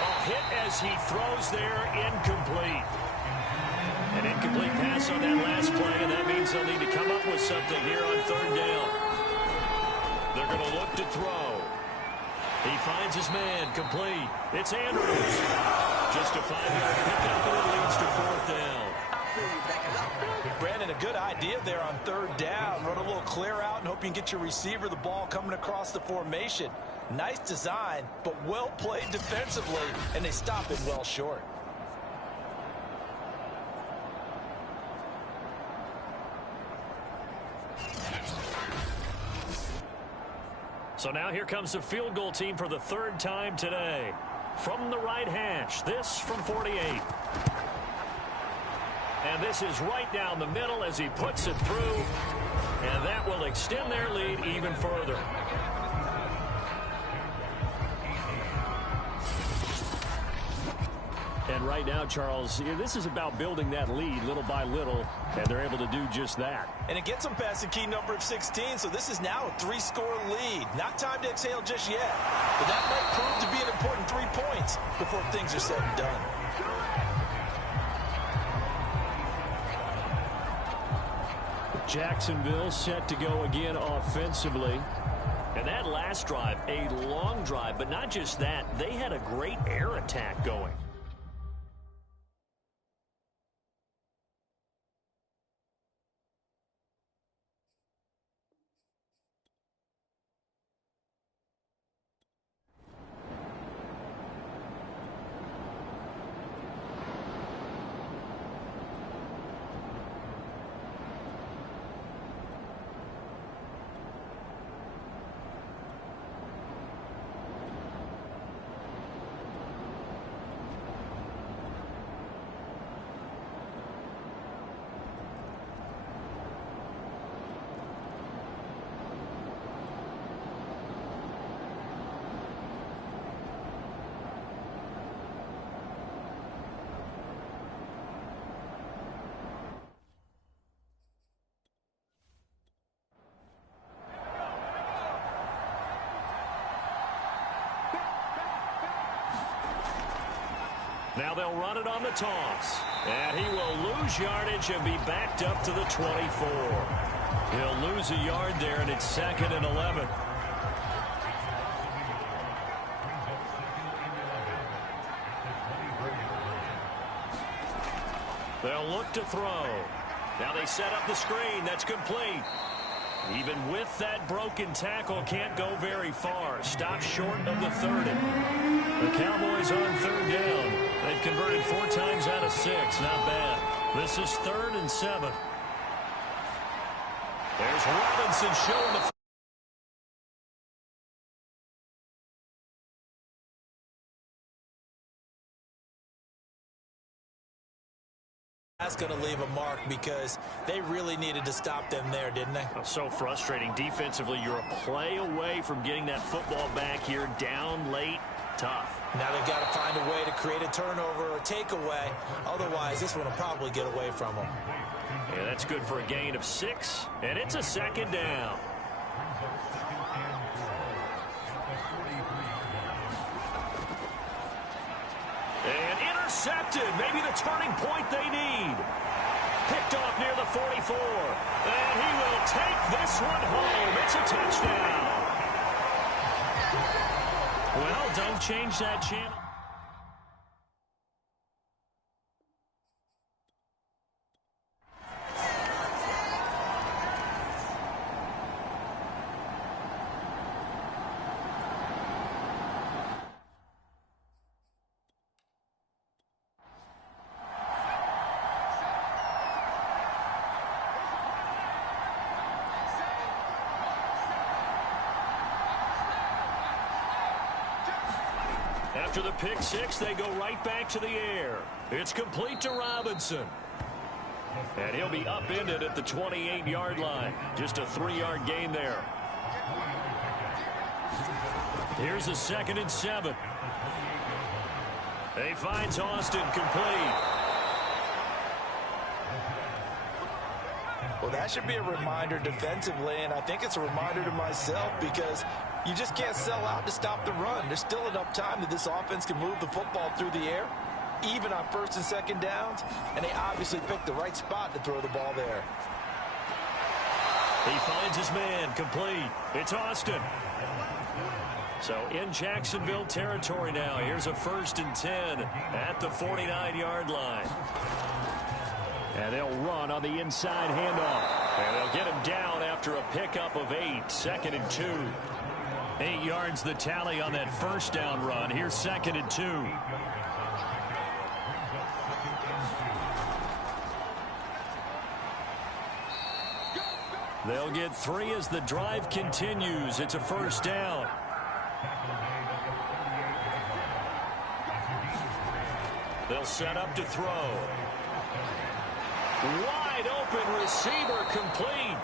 A hit as he throws there, incomplete. An incomplete pass on that last play, and that means they'll need to come up with something here on third down. They're going to look to throw. He finds his man, complete. It's Andrews. Just a 5-yard pickup, and it leads to fourth down. Brandon, a good idea there on third down. Run a little clear out and hope you can get your receiver the ball coming across the formation. Nice design, but well played defensively, and they stop him well short. So now here comes the field goal team for the third time today. From the right hash, this from 48. And this is right down the middle as he puts it through. And that will extend their lead even further. And right now, Charles, this is about building that lead little by little, and they're able to do just that. And it gets them past the key number of 16, so this is now a 3-score lead. Not time to exhale just yet, but that might prove to be an important 3 points before things are said and done. Jacksonville set to go again offensively. And that last drive, a long drive, but not just that, they had a great air attack going. Now they'll run it on the toss. And he will lose yardage and be backed up to the 24. He'll lose a yard there, and it's 2nd and 11. They'll look to throw. Now they set up the screen. That's complete. Even with that broken tackle, can't go very far. Stops short of the 30. The Cowboys on third down. They've converted 4 times out of 6. Not bad. This is 3rd and 7. There's Robinson showing the... That's going to leave a mark because they really needed to stop them there, didn't they? So frustrating. Defensively, you're a play away from getting that football back here. Down late. Tough. Now they've got to find a way to create a turnover or takeaway. Otherwise, this one will probably get away from them. Yeah, that's good for a gain of 6, and it's a 2nd down. And intercepted. Maybe the turning point they need. Picked off near the 44. And he will take this one home. It's a touchdown. Well, don't change that channel. After the pick six, they go right back to the air. It's complete to Robinson. And he'll be upended at the 28-yard line. Just a 3-yard gain there. Here's a 2nd and 7. He finds Austin complete. Well, that should be a reminder defensively, and I think it's a reminder to myself because you just can't sell out to stop the run. There's still enough time that this offense can move the football through the air, even on 1st and 2nd downs, and they obviously picked the right spot to throw the ball there. He finds his man complete. It's Austin. So in Jacksonville territory now. Here's a 1st and 10 at the 49-yard line. And they'll run on the inside handoff. And they'll get him down after a pickup of 8. 2nd and 2. 8 yards the tally on that 1st down run. Here's 2nd and 2. They'll get 3 as the drive continues. It's a 1st down. They'll set up to throw. Wide open receiver complete.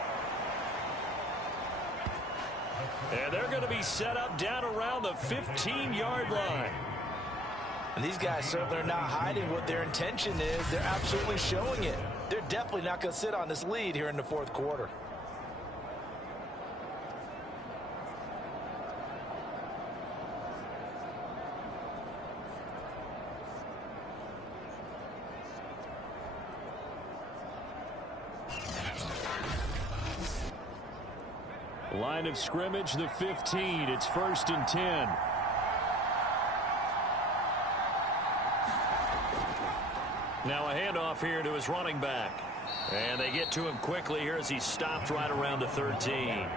And they're going to be set up down around the 15-yard line. And these guys certainly are not hiding what their intention is. They're absolutely showing it. They're definitely not going to sit on this lead here in the 4th quarter. Line of scrimmage, the 15. It's 1st and 10. Now a handoff here to his running back. And they get to him quickly here as he stopped right around the 13.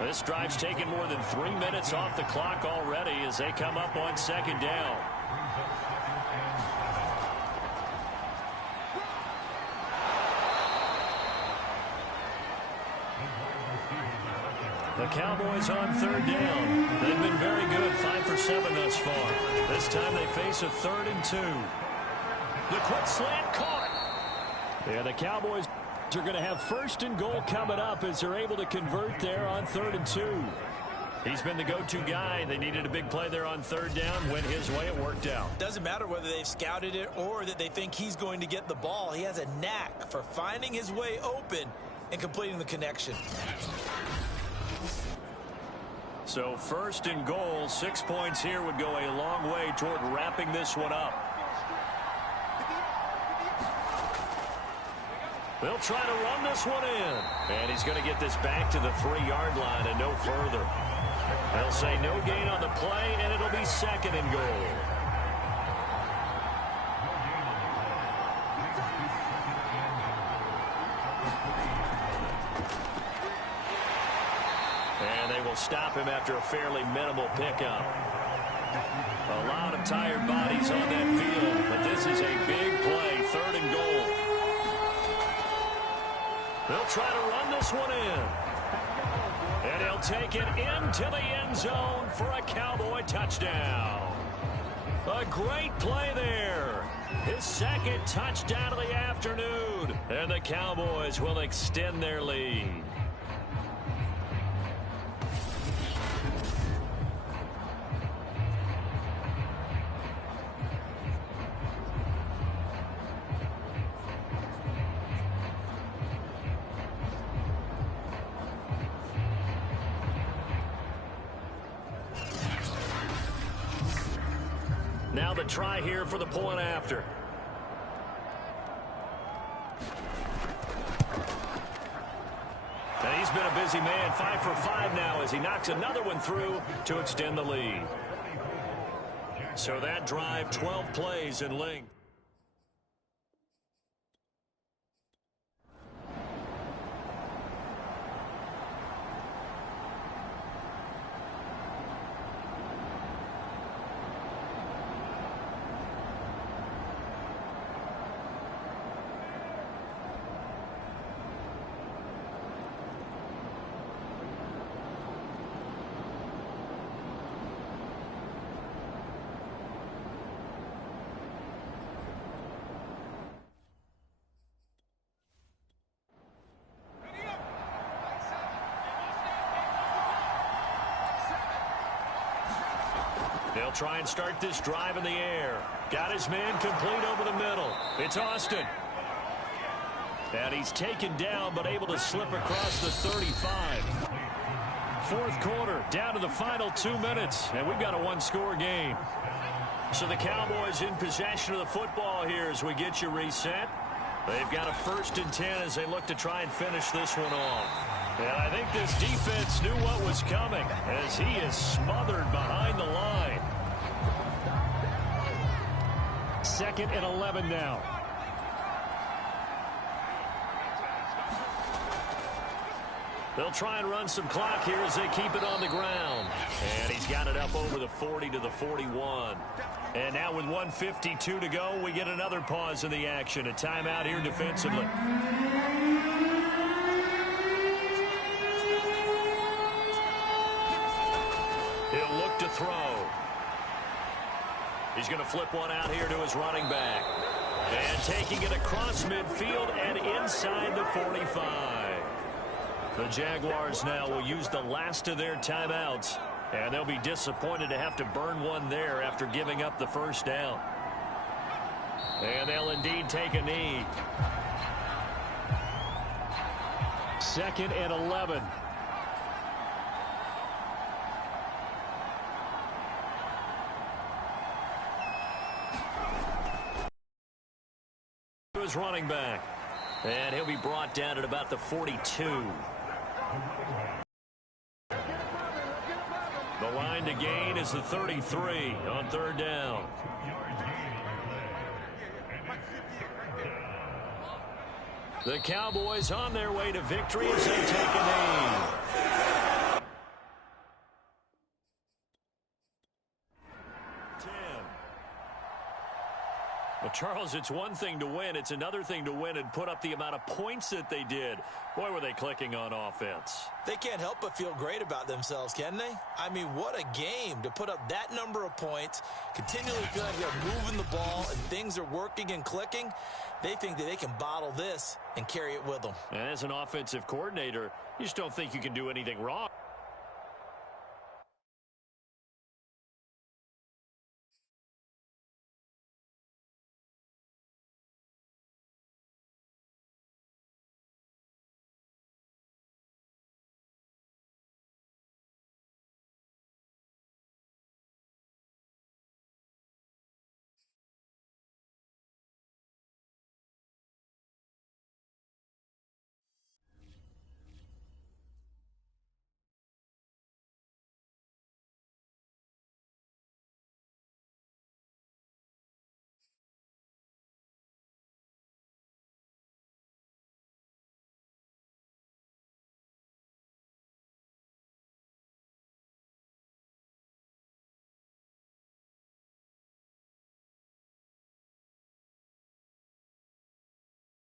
This drive's taken more than 3 minutes off the clock already as they come up on 2nd down. The Cowboys on 3rd down. They've been very good, 5 for 7 thus far. This time they face a 3rd and 2. The quick slant caught. Yeah, the Cowboys are going to have 1st and goal coming up as they're able to convert there on 3rd and 2. He's been the go-to guy. They needed a big play there on 3rd down. Went his way. It worked out. Doesn't matter whether they've scouted it or that they think he's going to get the ball. He has a knack for finding his way open and completing the connection. So 1st and goal, 6 points here would go a long way toward wrapping this one up. They'll try to run this one in. And he's going to get this back to the 3-yard line and no further. They'll say no gain on the play, and it'll be 2nd and goal. And they will stop him after a fairly minimal pickup. A lot of tired bodies on that field, but this is a big play, 3rd and goal. They'll try to run this one in. And he'll take it into the end zone for a Cowboy touchdown. A great play there. His 2nd touchdown of the afternoon. And the Cowboys will extend their lead. Now the try here for the point after. And he's been a busy man, 5 for 5 now as he knocks another one through to extend the lead. So that drive, 12 plays in length. They'll try and start this drive in the air. Got his man complete over the middle. It's Austin. And he's taken down but able to slip across the 35. Fourth quarter, down to the final 2 minutes, and we've got a one-score game. So the Cowboys in possession of the football here as we get you reset. They've got a 1st and 10 as they look to try and finish this one off. And I think this defense knew what was coming as he is smothered behind the line. 2nd and 11 now. They'll try and run some clock here as they keep it on the ground. And he's got it up over the 40 to the 41. And now with 1:52 to go, we get another pause in the action. A timeout here defensively. He'll look to throw. He's going to flip one out here to his running back. And taking it across midfield and inside the 45. The Jaguars now will use the last of their timeouts. And they'll be disappointed to have to burn one there after giving up the first down. And they'll indeed take a knee. 2nd and 11. His running back. And he'll be brought down at about the 42. The line to gain is the 33 on 3rd down. The Cowboys on their way to victory as they take a knee. Well, Charles, it's one thing to win. It's another thing to win and put up the amount of points that they did. Boy, were they clicking on offense. They can't help but feel great about themselves, can they? I mean, what a game to put up that number of points, continually feel like they're moving the ball and things are working and clicking. They think that they can bottle this and carry it with them. And as an offensive coordinator, you just don't think you can do anything wrong.